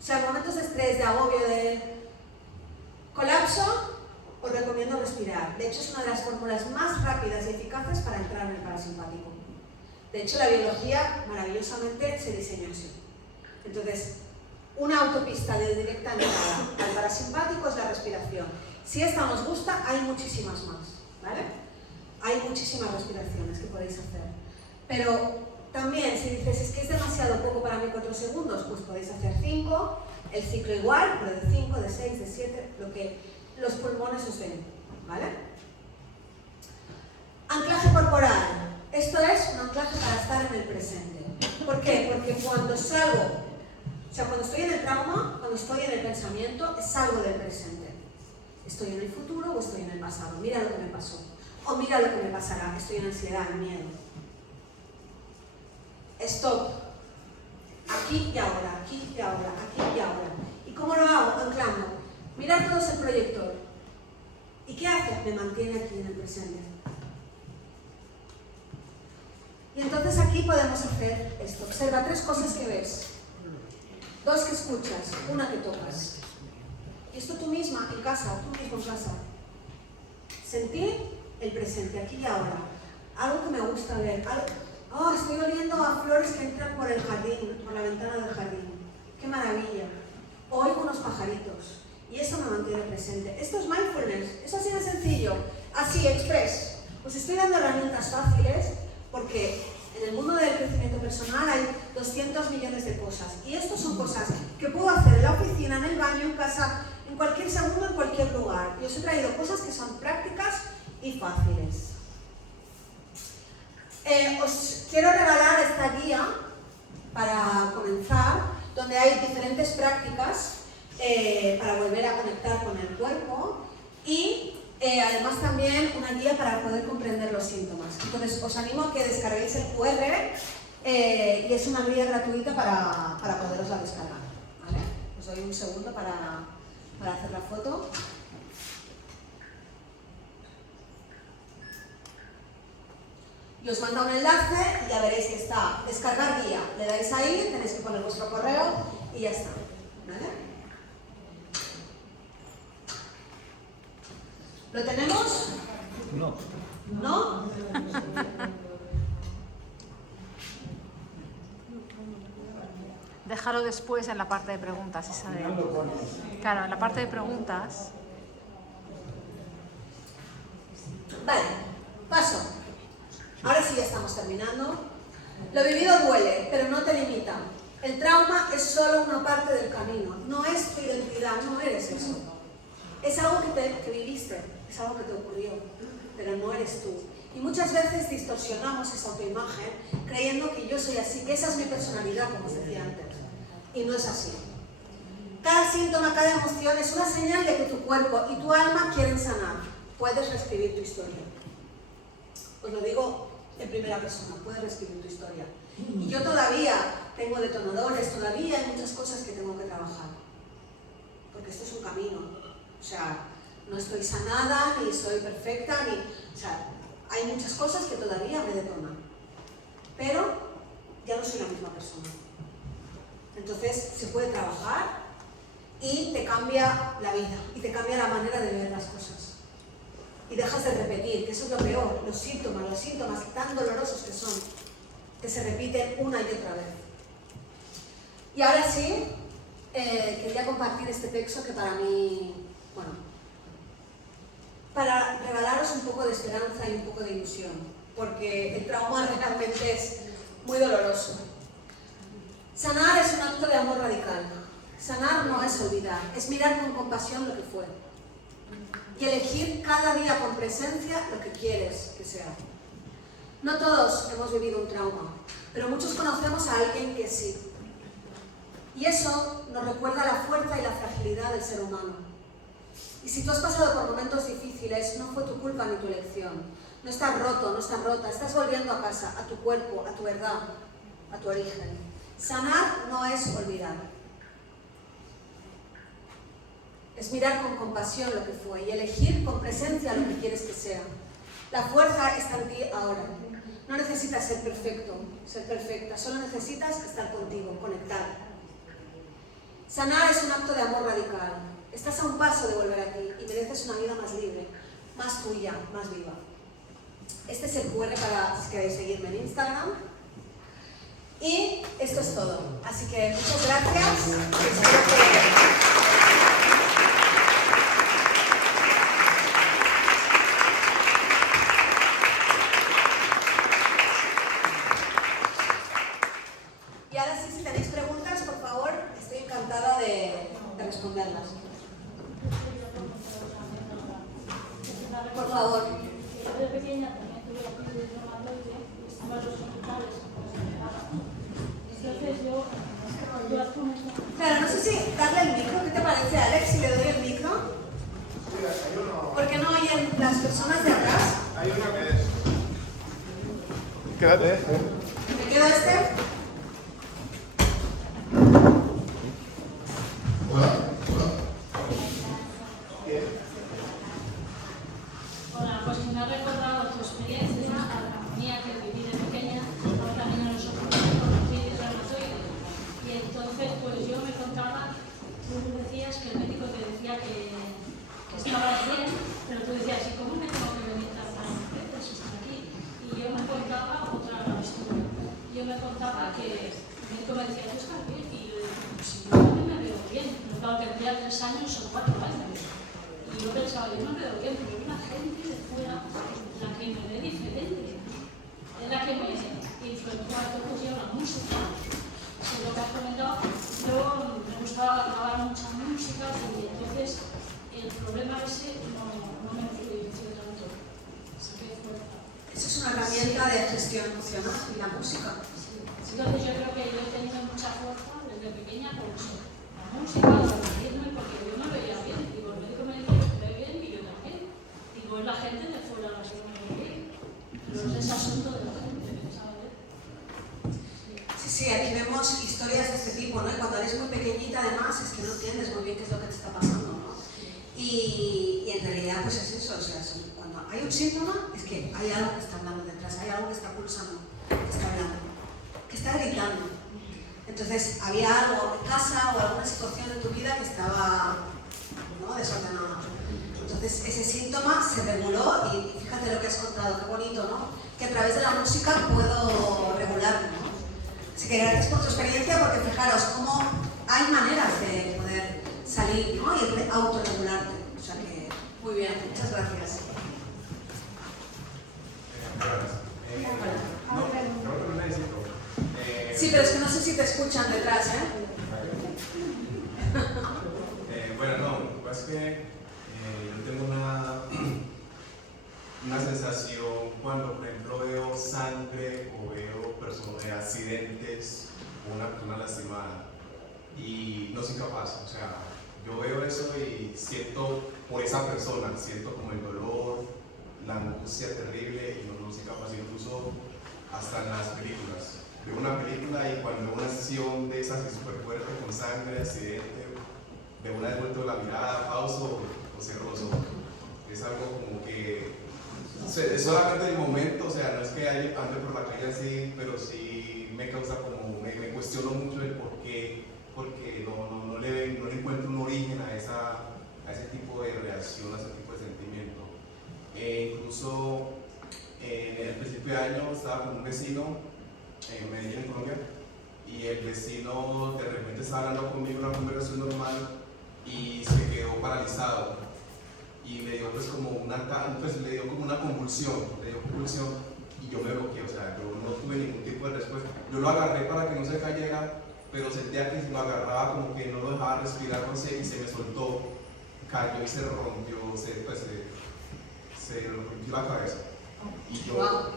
O sea, en momentos de estrés, de agobio, de colapso, os recomiendo respirar. De hecho, es una de las fórmulas más rápidas y eficaces para entrar en el parasimpático. De hecho, la biología maravillosamente se diseñó así. Entonces, una autopista de directa entrada al parasimpático es la respiración. Si esta nos gusta, hay muchísimas más, ¿vale? Hay muchísimas respiraciones que podéis hacer. Pero también, si dices, es que es demasiado poco para mí 4 segundos, pues podéis hacer 5, el ciclo igual, pero de 5, de 6, de 7, lo que los pulmones os den, ¿vale? Anclaje corporal. Esto es un anclaje para estar en el presente. ¿Por qué? Porque cuando salgo, o sea, cuando estoy en el trauma, cuando estoy en el pensamiento, salgo del presente. Estoy en el futuro o estoy en el pasado. Mira lo que me pasó. O mira lo que me pasará. Estoy en ansiedad, en miedo. Stop. Aquí y ahora, aquí y ahora, aquí y ahora. ¿Y cómo lo hago? Anclando. Mirad todos el proyector. ¿Y qué hace? Me mantiene aquí en el presente. Y entonces aquí podemos hacer esto. Observa 3 cosas que ves. 2 que escuchas, 1 que tocas. Y esto tú misma en casa, tú mismo en casa. Sentir el presente, aquí y ahora. Algo que me gusta ver. Oh, estoy oliendo a flores que entran por el jardín, por la ventana del jardín. ¡Qué maravilla! Oigo unos pajaritos. Y eso me mantiene presente. Esto es mindfulness. Es así de sencillo. Así, express. Os estoy dando herramientas fáciles porque en el mundo del crecimiento personal hay 200 millones de cosas. Y estas son cosas que puedo hacer en la oficina, en el baño, en casa, en cualquier segundo, en cualquier lugar. Y os he traído cosas que son prácticas y fáciles. Os quiero regalar esta guía para comenzar, donde hay diferentes prácticas para volver a conectar con el cuerpo y además también una guía para poder comprender los síntomas. Entonces os animo a que descarguéis el QR y es una guía gratuita para poderosla descargar, ¿vale? Os doy un segundo para hacer la foto. Y os manda un enlace y ya veréis que está descargar guía. Le dais ahí, tenéis que poner vuestro correo y ya está, ¿vale? ¿Lo tenemos? No. ¿No? Déjalo después en la parte de preguntas, Isabel. Claro, en la parte de preguntas. Vale, paso. Ahora sí ya estamos terminando. Lo vivido duele, pero no te limita. El trauma es solo una parte del camino. No es tu identidad, no eres eso. Es algo que viviste, es algo que te ocurrió, pero no eres tú. Y muchas veces distorsionamos esa autoimagen creyendo que yo soy así, que esa es mi personalidad, como os decía antes. Y no es así. Cada síntoma, cada emoción es una señal de que tu cuerpo y tu alma quieren sanar. Puedes reescribir tu historia. Os lo digo en primera persona, puedes reescribir tu historia. Y yo todavía tengo detonadores, todavía hay muchas cosas que tengo que trabajar. Porque esto es un camino. O sea, no estoy sanada, ni soy perfecta, o sea, hay muchas cosas que todavía me detonan. Pero ya no soy la misma persona. Entonces se puede trabajar y te cambia la vida, y te cambia la manera de ver las cosas. Y dejas de repetir, que eso es lo peor, los síntomas tan dolorosos que son, que se repiten una y otra vez. Y ahora sí, quería compartir este texto que para mí, bueno, para regalaros un poco de esperanza y un poco de ilusión, porque el trauma realmente es muy doloroso. Sanar es un acto de amor radical. Sanar no es olvidar, es mirar con compasión lo que fue. y elegir cada día con presencia lo que quieres que sea. No todos hemos vivido un trauma, pero muchos conocemos a alguien que sí. Y eso nos recuerda la fuerza y la fragilidad del ser humano. Y si tú has pasado por momentos difíciles, no fue tu culpa ni tu elección. No estás roto, no estás rota, estás volviendo a casa, a tu cuerpo, a tu verdad, a tu origen. Sanar no es olvidar. Es mirar con compasión lo que fue y elegir con presencia lo que quieres que sea. La fuerza está en ti ahora. No necesitas ser perfecto, ser perfecta, solo necesitas estar contigo, conectar. Sanar es un acto de amor radical. Estás a un paso de volver a ti y mereces una vida más libre, más tuya, más viva. Este es el QR para si queréis seguirme en Instagram. Y esto es todo. Así que muchas gracias. Espero que... Y ahora sí, si tenéis preguntas, por favor, estoy encantada de responderlas. Por favor. Yo de pequeña también tuve la fiebre reumatoide y estaba en los hospitales. Entonces yo actualmente... Claro, no sé si darle el micro, ¿qué te parece, Alex, si le doy el micro? ¿Por qué no oyen las personas de atrás? Hay una que es. Quédate. ¿Me quedo este? Hola, pues me ha recordado tu experiencia, a la mía que viví de pequeña, ahora también en los hospitales con artritis reumatoide. Y entonces, pues yo me contaba, tú decías que el médico te decía que estabas bien, pero tú decías, ¿y cómo me tengo que venir tantas veces hasta aquí? Y yo me contaba otra historia. Yo me contaba que el médico me decía, ¿tú estás bien? Y yo decía, pues si yo también me veo bien, pero claro, tendría 3 años o 4 años. Y yo pensaba, yo no me veo bien, pero una gente de fuera la que me ve diferente. Es la que me influenció a todos y a la música. Si lo que has comentado, yo me gustaba grabar mucha música y entonces el problema ese no me influenció tanto. Saqué fuerza. Eso es una herramienta de gestión emocional y la música. Sí. Entonces yo creo que yo he tenido mucha fuerza desde pequeña por eso. La música, el ritmo, porque yo me veía bien. Digo, el médico me dice que me ve bien y yo también. Digo, es la gente de fuera la que no me ve bien. Pero es ese asunto de la gente, ¿sabes? Sí, aquí vemos historias de este tipo, ¿no? Y cuando eres muy pequeñita, además, es que no entiendes muy bien qué es lo que te está pasando, ¿no? Y en realidad, pues es eso, o sea, cuando hay un síntoma, es que hay algo que está hablando detrás, hay algo que está pulsando, que está hablando, que está gritando. Entonces, había algo en casa o alguna situación en tu vida que estaba, ¿no?, desordenada. Entonces, ese síntoma se reguló y fíjate lo que has contado, qué bonito, ¿no? Que a través de la música puedo regularlo, ¿no? Así que gracias por tu experiencia, porque fijaros cómo hay maneras de poder salir, ¿no?, y de autorregularte. O sea que, muy bien, muchas gracias. Sí, pero es que no sé si te escuchan detrás, ¿eh? Bueno, no, lo que pasa es que yo tengo una sensación cuando, por ejemplo, veo sangre o veo accidentes o una persona lastimada y no soy capaz, o sea, yo veo eso y siento por esa persona, siento como el dolor, la angustia terrible y no soy capaz, incluso hasta en las películas. Veo una película y cuando veo una acción de esas que es súper fuerte con sangre, accidente, de una vez vuelto la mirada, pauso o cierro los ojos. Es algo como que es solamente el momento, o sea, no es que ande por la calle así, pero sí me causa como, me cuestiono mucho el por qué, porque no le encuentro un origen a ese tipo de reacción, a ese tipo de sentimiento. Incluso en el principio de año estaba con un vecino en Medellín, Colombia, y el vecino de repente estaba hablando conmigo una conversación normal y se quedó paralizado y le dio como una convulsión, y yo me bloqueé, o sea, yo no tuve ningún tipo de respuesta. Yo lo agarré para que no se cayera, pero sentía que si lo agarraba como que no lo dejaba respirar, no sé, y se me soltó. cayó y se rompió, se rompió la cabeza. Y yo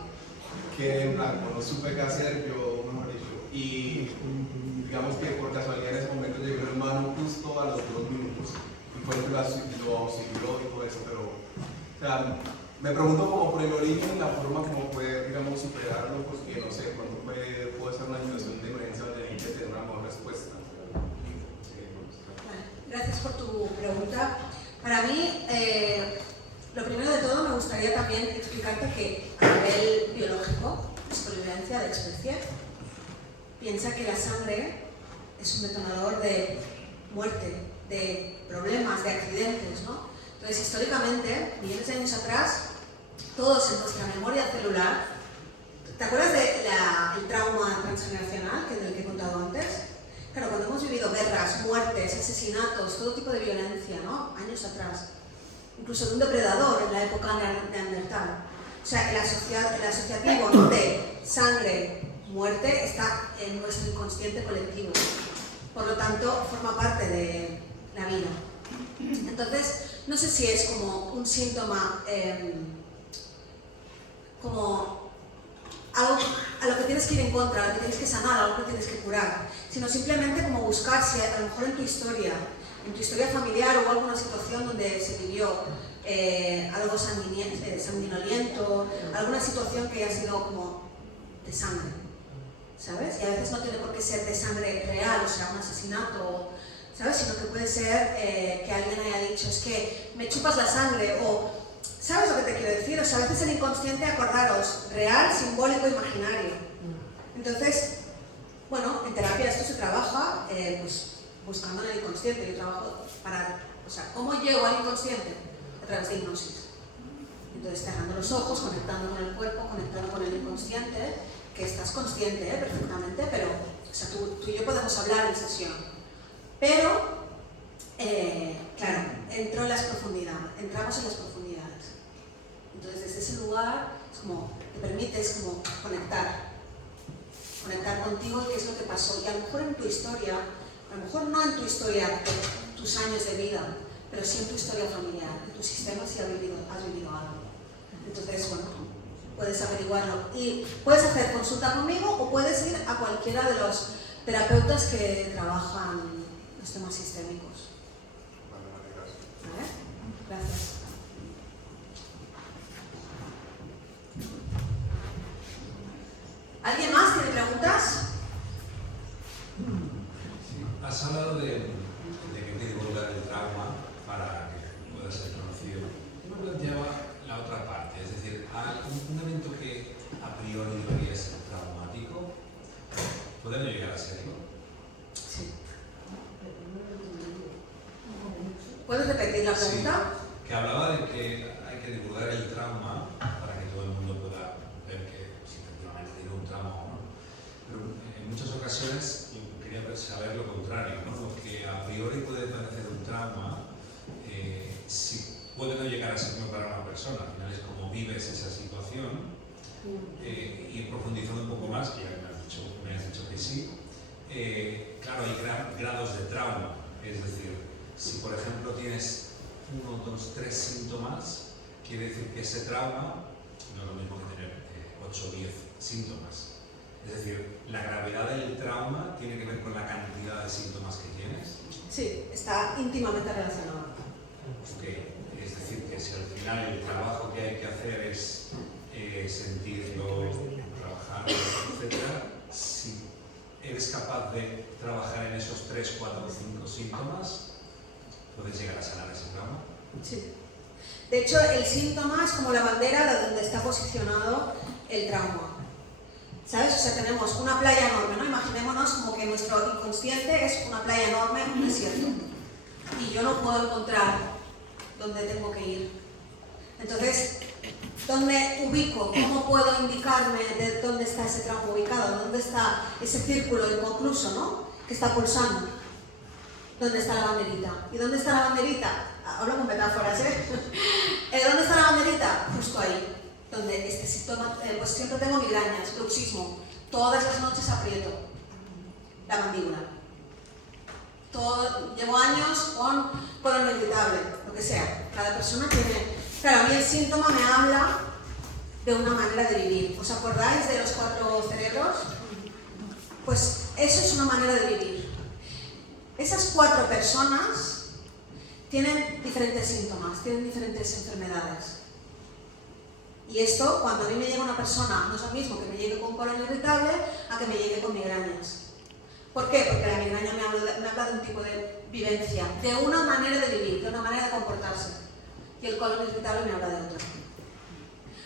quedé en blanco, no supe qué hacer, yo, mejor dicho. Y digamos que por casualidad en ese momento llegó el hermano justo a los 2 minutos. Y fue el que lo auxilió y todo eso, pero, o sea, me pregunto como por el origen, la forma como poder, digamos, superarlo, porque no sé, cuando puede ser una situación de emergencia donde hay que tener una mejor respuesta. Gracias por tu pregunta. Para mí, lo primero de todo me gustaría también explicarte que a nivel biológico, la supervivencia de especie, piensa que la sangre es un detonador de muerte, de problemas, de accidentes, ¿no? Entonces, históricamente, millones de años atrás, todos en nuestra memoria celular, ¿te acuerdas del trauma transgeneracional del que he contado antes? Claro, cuando hemos vivido guerras, muertes, asesinatos, todo tipo de violencia, ¿no? Años atrás, incluso de un depredador en la época neandertal. O sea, el asociativo, ¿no?, de sangre, muerte, está en nuestro inconsciente colectivo. Por lo tanto, forma parte de la vida. Entonces, no sé si es como un síntoma, como algo a lo que tienes que ir en contra, a lo que tienes que sanar, a lo que tienes que curar, sino simplemente como buscar si a lo mejor en tu historia familiar hubo alguna situación donde se vivió algo sanguinoliento, alguna situación que haya sido como de sangre, ¿sabes? Y a veces no tiene por qué ser de sangre real, o sea, un asesinato, ¿sabes? Sino que puede ser que alguien haya dicho, es que me chupas la sangre, o ¿sabes lo que te quiero decir? O sea, a veces el inconsciente, acordaros, real, simbólico, imaginario. Entonces, bueno, en terapia esto se trabaja pues buscando en el inconsciente. Yo trabajo para, o sea, ¿cómo llego al inconsciente? A través de hipnosis. Entonces, cerrando los ojos, conectando con el cuerpo, conectando con el inconsciente, que estás consciente perfectamente, pero, o sea, tú y yo podemos hablar en sesión. Pero, claro, entramos en las profundidades. Entonces, desde ese lugar, es como, te permites como conectar contigo, qué es lo que pasó. Y a lo mejor en tu historia, a lo mejor no en tu historia de tus años de vida, pero sí en tu historia familiar, en tu sistema si has vivido algo. Entonces, bueno, puedes averiguarlo. Y puedes hacer consulta conmigo o puedes ir a cualquiera de los terapeutas que trabajan los temas sistémicos. ¿Vale? Gracias. ¿Alguien más tiene preguntas? Sí. Has hablado de que hay que divulgar el trauma para que pueda ser conocido. Yo me planteaba la otra parte, es decir, un evento que a priori debería ser traumático, ¿puede no llegar a serlo? Sí. ¿Puedes repetir la pregunta? Sí, que hablaba de que hay que divulgar el trauma para que todo el mundo pueda ver que si efectivamente tiene un trauma o no. Pero en muchas ocasiones yo quería saber lo contrario, ¿no? Lo que a priori puede parecer un trauma, si puede no llegar a serlo para una persona. Al final es como vives esa situación. Y profundizando un poco más, que ya me has dicho que sí, claro, hay grados de trauma. Es decir, si por ejemplo tienes 1, 2, 3 síntomas, quiere decir que ese trauma no es lo mismo que tener 8 o 10 síntomas. Es decir, la gravedad del trauma tiene que ver con la cantidad de síntomas que tienes. Sí, está íntimamente relacionado. Okay. Es decir, que si al final el trabajo que hay que hacer es sentirlo, trabajar, etc., si eres capaz de trabajar en esos 3, 4 o 5 síntomas, ¿puedes llegar a sanar ese trauma? Sí. De hecho, el síntoma es como la bandera de donde está posicionado el trauma. ¿Sabes? O sea, tenemos una playa enorme, ¿no? Imaginémonos como que nuestro inconsciente es una playa enorme, un desierto. Y yo no puedo encontrar dónde tengo que ir. Entonces, ¿dónde ubico? ¿Cómo puedo indicarme de dónde está ese trauma ubicado? ¿Dónde está ese círculo inconcluso, ¿no?, que está pulsando? ¿Dónde está la banderita? ¿Y dónde está la banderita? Hablo con metáforas, ¿eh? ¿Dónde está la banderita? Justo ahí, donde este síntoma, pues siempre tengo migrañas, bruxismo, todas las noches aprieto la mandíbula. Llevo años con colon irritable, lo lo que sea. Cada persona tiene... Claro, a mí el síntoma me habla de una manera de vivir. ¿Os acordáis de los 4 cerebros? Pues eso es una manera de vivir. Esas 4 personas tienen diferentes síntomas, tienen diferentes enfermedades. Y esto, cuando a mí me llega una persona, no es lo mismo que me llegue con colon irritable a que me llegue con migrañas. ¿Por qué? Porque la migraña me habla de un tipo de vivencia, de una manera de vivir, de una manera de comportarse. Y el colon irritable me habla de otra.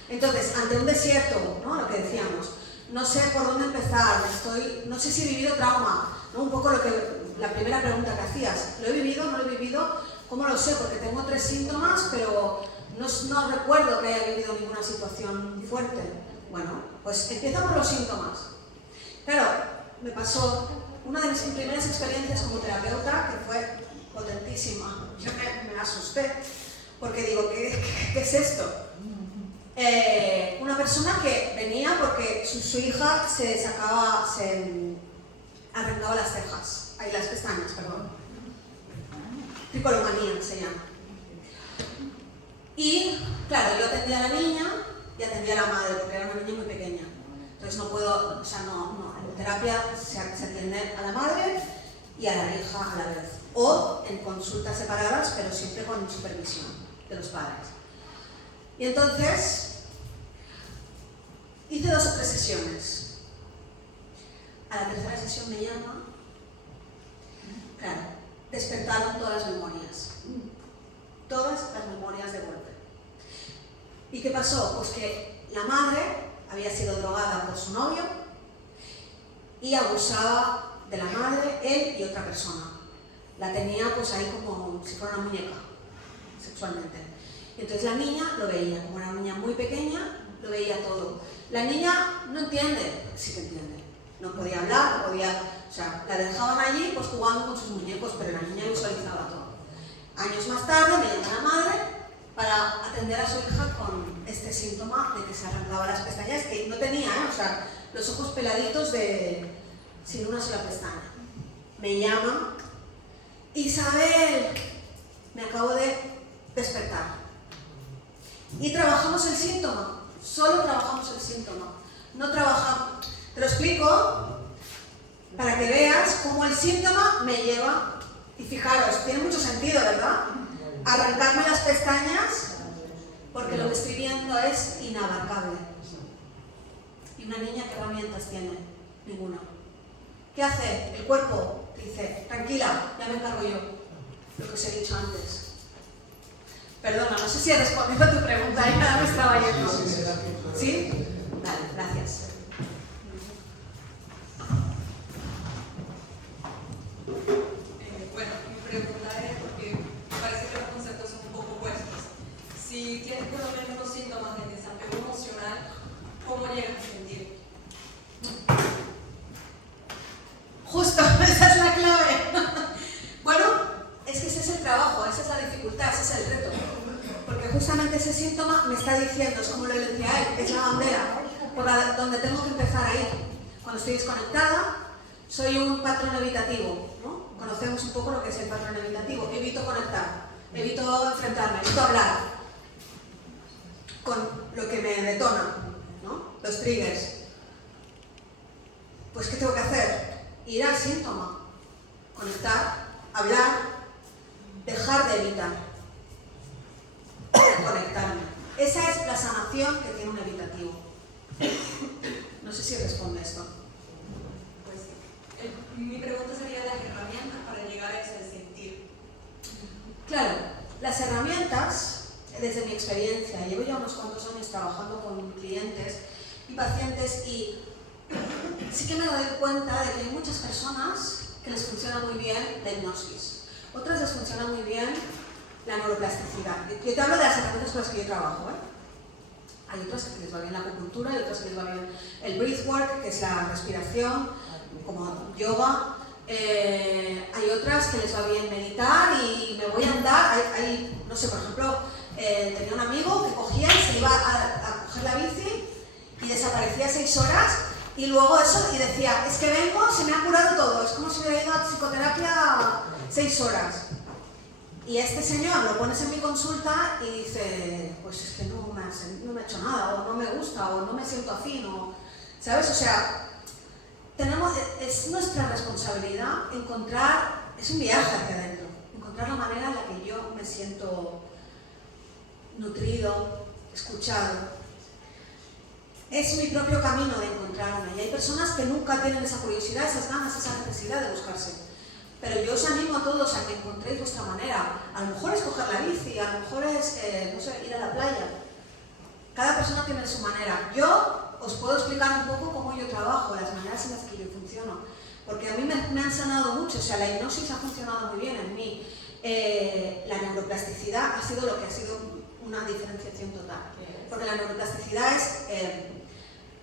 Entonces, ante un desierto, ¿no? Lo que decíamos, no sé por dónde empezar, no sé si he vivido trauma, ¿no? Un poco la primera pregunta que hacías, ¿lo he vivido? ¿No lo he vivido? ¿Cómo lo sé? Porque tengo 3 síntomas, pero no recuerdo que haya vivido ninguna situación fuerte. Bueno, pues empieza por los síntomas. Claro, me pasó una de mis primeras experiencias como terapeuta que fue potentísima. Yo me asusté, porque digo, ¿qué es esto? Una persona que venía porque su hija se arrancaba las cejas, las pestañas, perdón. Tricolomanía se llama. Y, claro, yo atendía a la niña y atendía a la madre, porque era una niña muy pequeña. Entonces no puedo, en terapia se atiende a la madre y a la hija a la vez. O en consultas separadas, pero siempre con supervisión de los padres. Y entonces, hice 2 o 3 sesiones. A la tercera sesión me llama. Claro, despertaron todas las memorias. Todas las memorias de golpe. ¿Y qué pasó? Pues que la madre había sido drogada por su novio y abusaba de la madre, él y otra persona. La tenía pues ahí como si fuera una muñeca, sexualmente. Y entonces la niña lo veía, como era una niña muy pequeña, lo veía todo. La niña no entiende, sí que entiende. No podía hablar, no podía... O sea, la dejaban allí pues jugando con sus muñecos, pero la niña visualizaba todo. Años más tarde me llamó la madre para atender a su hija con este síntoma de que se arrancaba las pestañas, que no tenía, o sea, los ojos peladitos sin una sola pestaña. Me llama, Isabel, me acabo de despertar. Y trabajamos el síntoma, solo trabajamos el síntoma. No trabajamos, te lo explico para que veas cómo el síntoma me lleva. Y fijaros, tiene mucho sentido, ¿verdad? Arrancarme las pestañas porque lo que estoy viendo es inabarcable. ¿Y una niña qué herramientas tiene? Ninguna. ¿Qué hace? El cuerpo dice, tranquila, ya me encargo yo. Lo que os he dicho antes. Perdona, no sé si he respondido a tu pregunta, ya me estaba yendo. ¿Sí? Vale, gracias. Bueno, mi pregunta es, porque parece que los conceptos son un poco opuestos. Si tienes por lo menos los síntomas de desapego emocional, ¿cómo llegas a sentir? Justo, esa es la clave. Bueno, es que ese es el trabajo, esa es la dificultad, ese es el reto. Porque justamente ese síntoma me está diciendo, es como lo decía él, es la bandera por donde tengo que empezar a ir. Cuando estoy desconectada, soy un patrón evitativo, ¿no? Conocemos un poco lo que es el patrón evitativo. Evito conectar, evito enfrentarme, evito hablar con lo que me detona, ¿no? Los triggers. Pues, ¿qué tengo que hacer? Ir al síntoma, conectar, hablar, dejar de evitar, conectarme. Esa es la sanación que tiene un evitativo. No sé si responde esto. Pues mi pregunta sería las herramientas para llegar a ese sentir. Claro, las herramientas, desde mi experiencia, llevo ya unos cuantos años trabajando con clientes y pacientes y sí que me doy cuenta de que hay muchas personas que les funciona muy bien la hipnosis. Otras les funciona muy bien la neuroplasticidad. Yo te hablo de las herramientas con las que yo trabajo, ¿eh? Hay otras que les va bien la acupuntura, hay otras que les va bien el breathwork, que es la respiración, como yoga. Hay otras que les va bien meditar y me voy a andar. No sé, por ejemplo, tenía un amigo que cogía y se iba a coger la bici y desaparecía 6 horas y luego eso, y decía, es que vengo, se me ha curado todo, es como si hubiera ido a psicoterapia 6 horas. Y este señor lo pones en mi consulta y dice, pues es que no me ha hecho nada, o no me gusta, o no me siento afín, o, ¿sabes? O sea, es nuestra responsabilidad encontrar, es un viaje hacia adentro, encontrar la manera en la que yo me siento nutrido, escuchado. Es mi propio camino de encontrarme, y hay personas que nunca tienen esa curiosidad, esas ganas, esa necesidad de buscarse. Pero yo os animo a todos a que encontréis vuestra manera. A lo mejor es coger la bici, a lo mejor es, no sé, ir a la playa. Cada persona tiene su manera. Yo os puedo explicar un poco cómo yo trabajo, las maneras en las que yo funciono. Porque a mí me han sanado mucho, o sea, la hipnosis ha funcionado muy bien en mí. La neuroplasticidad ha sido lo que ha sido una diferenciación total. Porque la neuroplasticidad es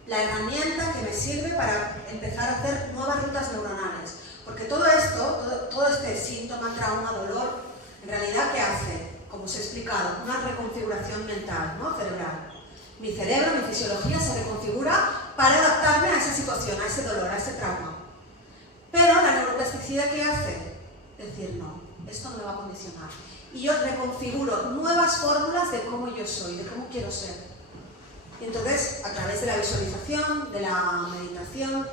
la herramienta que me sirve para empezar a hacer nuevas rutas neuronales. Porque todo esto, todo este síntoma, trauma, dolor, en realidad, ¿qué hace? Como os he explicado, una reconfiguración mental, ¿no? Cerebral. Mi cerebro, mi fisiología se reconfigura para adaptarme a esa situación, a ese dolor, a ese trauma. Pero la neuroplasticidad, ¿qué hace? Decir, no, esto no me va a condicionar. Y yo reconfiguro nuevas fórmulas de cómo yo soy, de cómo quiero ser. Y entonces, a través de la visualización, de la meditación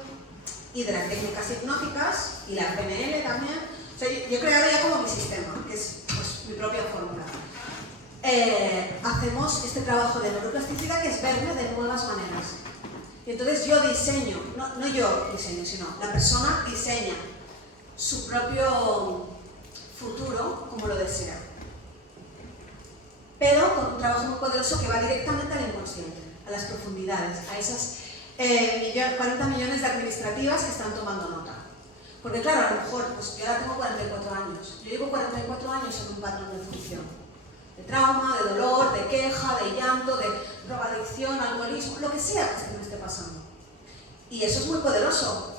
y de las técnicas hipnóticas, y la PNL también, o sea, yo he creado ya como mi sistema, que es pues, mi propia fórmula. Hacemos este trabajo de neuroplasticidad, que es verme de nuevas maneras. Y entonces yo diseño, no yo diseño, sino la persona diseña su propio futuro como lo desea. Pero con un trabajo muy poderoso que va directamente al inconsciente, a las profundidades, a esas 40 millones de administrativas que están tomando nota. Porque claro, a lo mejor, pues yo ahora tengo 44 años. Yo llevo 44 años en un patrón de función. De trauma, de dolor, de queja, de llanto, de drogadicción, alcoholismo, lo que sea que me esté pasando. Y eso es muy poderoso.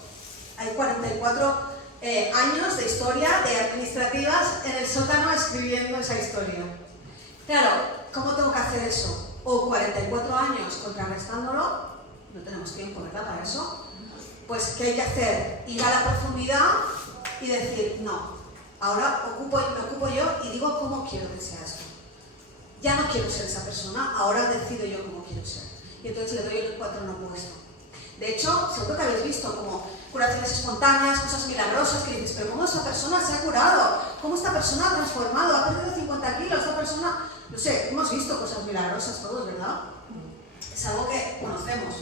Hay 44 años de historia de administrativas en el sótano escribiendo esa historia. Claro, ¿cómo tengo que hacer eso? O 44 años contrarrestándolo, no tenemos tiempo, ¿verdad?, para eso. Pues, ¿qué hay que hacer? Ir a la profundidad y decir, no, ahora me ocupo yo y digo cómo quiero que sea eso. Ya no quiero ser esa persona, ahora decido yo cómo quiero ser. Y entonces le doy el patrón opuesto. De hecho, seguro que habéis visto como curaciones espontáneas, cosas milagrosas, que dices, pero ¿cómo esta persona se ha curado? ¿Cómo esta persona ha transformado? ¿Ha perdido 50 kilos? Esta persona, no sé, hemos visto cosas milagrosas todos, ¿verdad? Es algo que conocemos.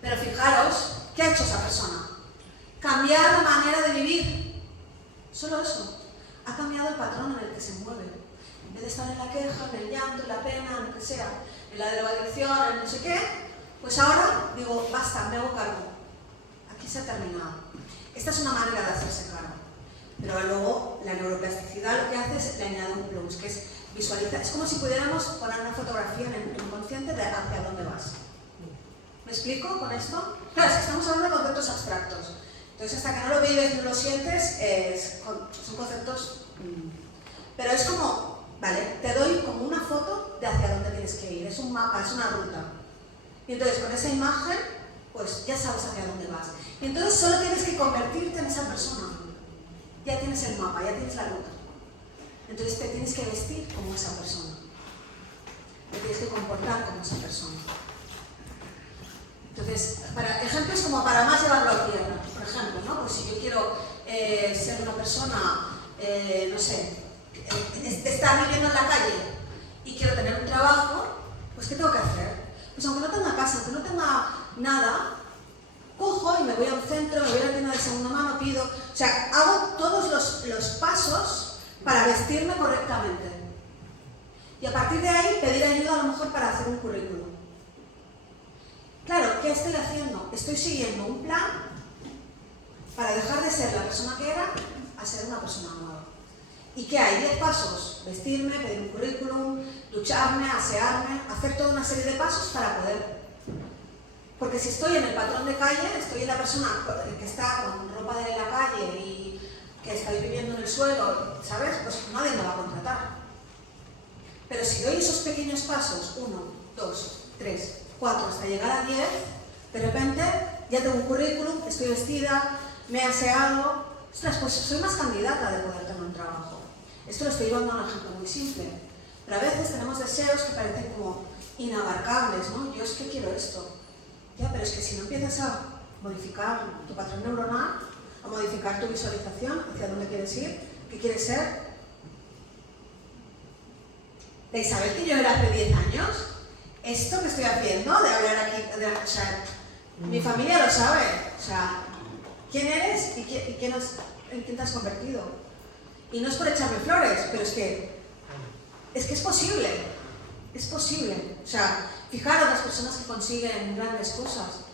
Pero fijaros, ¿qué ha hecho esa persona? Cambiar la manera de vivir. Solo eso. Ha cambiado el patrón en el que se mueve. En vez de estar en la queja, en el llanto, en la pena, en lo que sea, en la drogadicción, en no sé qué, pues ahora digo, basta, me hago cargo. Aquí se ha terminado. Esta es una manera de hacerse cargo. Pero luego la neuroplasticidad lo que hace es le añade un plus, que es visualizar. Es como si pudiéramos poner una fotografía en el inconsciente de hacia dónde vas. ¿Me explico con esto? Claro, es que estamos hablando de conceptos abstractos. Entonces, hasta que no lo vives, no lo sientes, son conceptos... Pero es como, vale, te doy como una foto de hacia dónde tienes que ir. Es un mapa, es una ruta. Y entonces, con esa imagen, pues ya sabes hacia dónde vas. Y entonces solo tienes que convertirte en esa persona. Ya tienes el mapa, ya tienes la ruta. Entonces te tienes que vestir como esa persona. Te tienes que comportar como esa persona. Entonces, ejemplos como para más llevarlo a tierra. Por ejemplo, ¿no? Pues si yo quiero ser una persona, no sé, estar viviendo en la calle y quiero tener un trabajo, pues ¿qué tengo que hacer? Pues aunque no tenga casa, aunque no tenga nada, cojo y me voy a un centro, me voy a la tienda de segunda mano, pido... O sea, hago todos los pasos para vestirme correctamente. Y a partir de ahí pedir ayuda a lo mejor para hacer un currículum. Claro, ¿qué estoy haciendo? Estoy siguiendo un plan para dejar de ser la persona que era a ser una persona nueva. ¿Y qué hay? 10 pasos. Vestirme, pedir un currículum, ducharme, asearme, hacer toda una serie de pasos para poder... Porque si estoy en el patrón de calle, estoy en la persona que está con ropa de la calle y que está viviendo en el suelo, ¿sabes? Pues nadie me va a contratar. Pero si doy esos pequeños pasos, 1, 2, 3, 4, hasta llegar a 10, de repente ya tengo un currículum, estoy vestida, me he aseado, ostras, pues soy más candidata de poder tener un trabajo. Esto lo estoy llevando a un ejemplo muy simple. Pero a veces tenemos deseos que parecen como inabarcables, ¿no? Yo es que quiero esto. Ya, pero es que si no empiezas a modificar tu patrón neuronal, a modificar tu visualización, hacia dónde quieres ir, qué quieres ser. La Isabel que yo era hace 10 años, esto que estoy haciendo, de hablar aquí, o sea, mi familia lo sabe, o sea, quién eres y en quién te has convertido. Y no es por echarme flores, pero es que es posible, es posible. O sea, fijaros las personas que consiguen grandes cosas.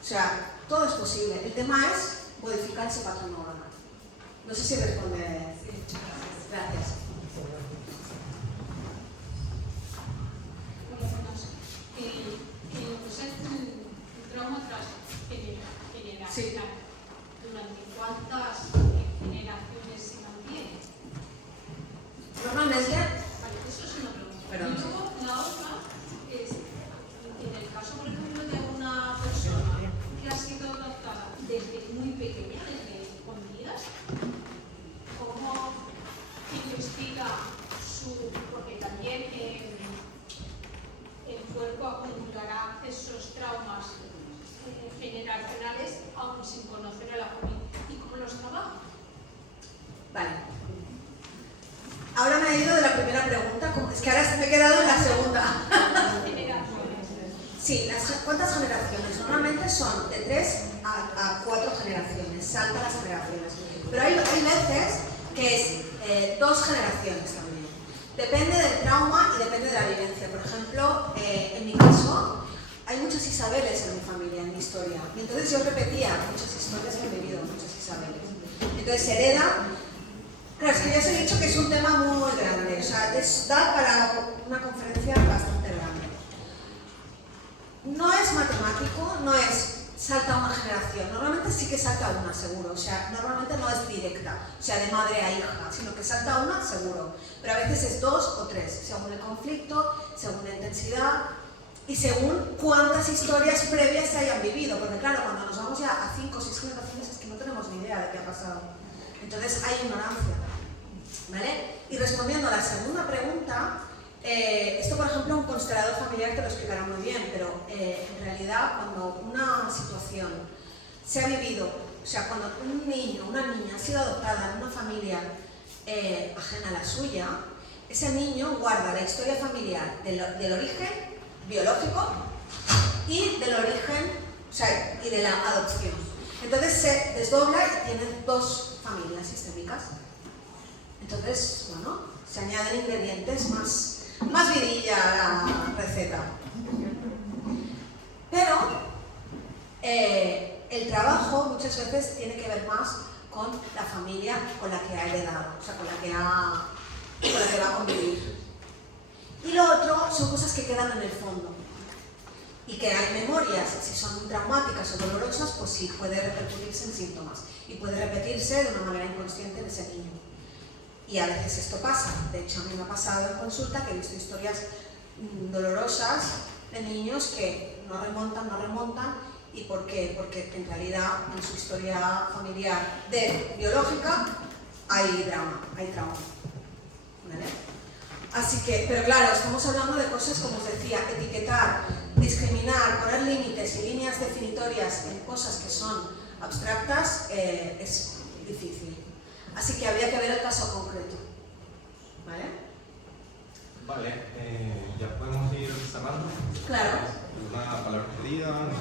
O sea, todo es posible. El tema es modificar ese patrón neuronal. No sé si responde. Gracias. El trauma generacional, Sí. ¿durante cuántas generaciones se mantiene? Normalmente, Vale, eso es una pregunta. Perdón. Y luego la otra es, en el caso, por ejemplo, de una persona que ha sido adoptada desde muy pequeña, desde escondidas, ¿cómo investiga porque también el cuerpo acumulará esos traumas generacionales aún sin conocer a la familia? ¿Y cómo los trabaja? vale. Ahora me he ido de la primera pregunta, es que ahora me he quedado en la segunda. Generaciones. Sí, ¿cuántas generaciones? Normalmente son de 3 a 4 generaciones, salta las generaciones. Pero hay veces que es 2 generaciones también. Depende del trauma y depende de la vivencia. Por ejemplo, en mi caso, hay muchas Isabeles en mi familia, en mi historia. Y entonces yo repetía muchas historias que he vivido, muchas Isabeles. Entonces se hereda. Claro, es que ya os he dicho que es un tema muy grande, o sea, da para una conferencia bastante grande. No es matemático, no es salta una generación, normalmente sí que salta una, seguro, o sea, normalmente no es directa, o sea, de madre a hija, sino que salta una, seguro, pero a veces es 2 o 3, según el conflicto, según la intensidad y según cuántas historias previas se hayan vivido, porque claro, cuando nos vamos ya a 5 o 6 generaciones es que no tenemos ni idea de qué ha pasado, entonces hay ignorancia, ¿vale? Y respondiendo a la segunda pregunta, esto por ejemplo un constelador familiar te lo explicará muy bien, pero en realidad cuando una situación se ha vivido, o sea, cuando un niño, una niña ha sido adoptada en una familia ajena a la suya, ese niño guarda la historia familiar del origen biológico y del origen, o sea, y de la adopción. Entonces se desdobla y tiene 2 familias sistémicas. Entonces, bueno, se añaden ingredientes más vidilla a la receta. Pero el trabajo muchas veces tiene que ver más con la familia con la que ha heredado, o sea, con la que va a convivir. Y lo otro son cosas que quedan en el fondo. Y que hay memorias, si son traumáticas o dolorosas, pues sí, puede repercutirse en síntomas. Y puede repetirse de una manera inconsciente en ese niño. Y a veces esto pasa. De hecho, a mí me ha pasado en consulta que he visto historias dolorosas de niños que no remontan. ¿Y por qué? Porque en realidad en su historia familiar biológica hay trauma. ¿Vale? Así que, pero claro, estamos hablando de cosas como os decía, etiquetar, discriminar, poner límites y líneas definitorias en cosas que son abstractas es difícil. Así que habría que ver el caso concreto. ¿Vale? Vale, ya podemos ir cerrando. Claro. Una palabra pedida, no sé.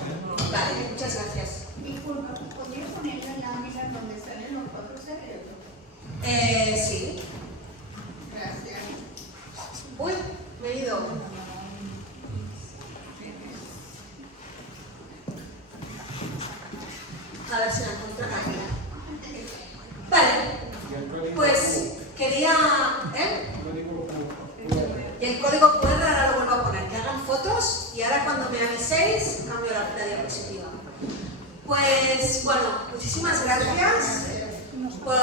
Vale, muchas gracias. Disculpa, ¿podrías ponerlo en la mesa donde salen los 4 cerebros? Sí. Gracias. Uy, me he ido. A ver si la encuentro aquí. Vale, pues quería... Y el código QR ahora lo vuelvo a poner, que hagan fotos y ahora cuando me aviséis cambio la diapositiva. Pues bueno, muchísimas gracias por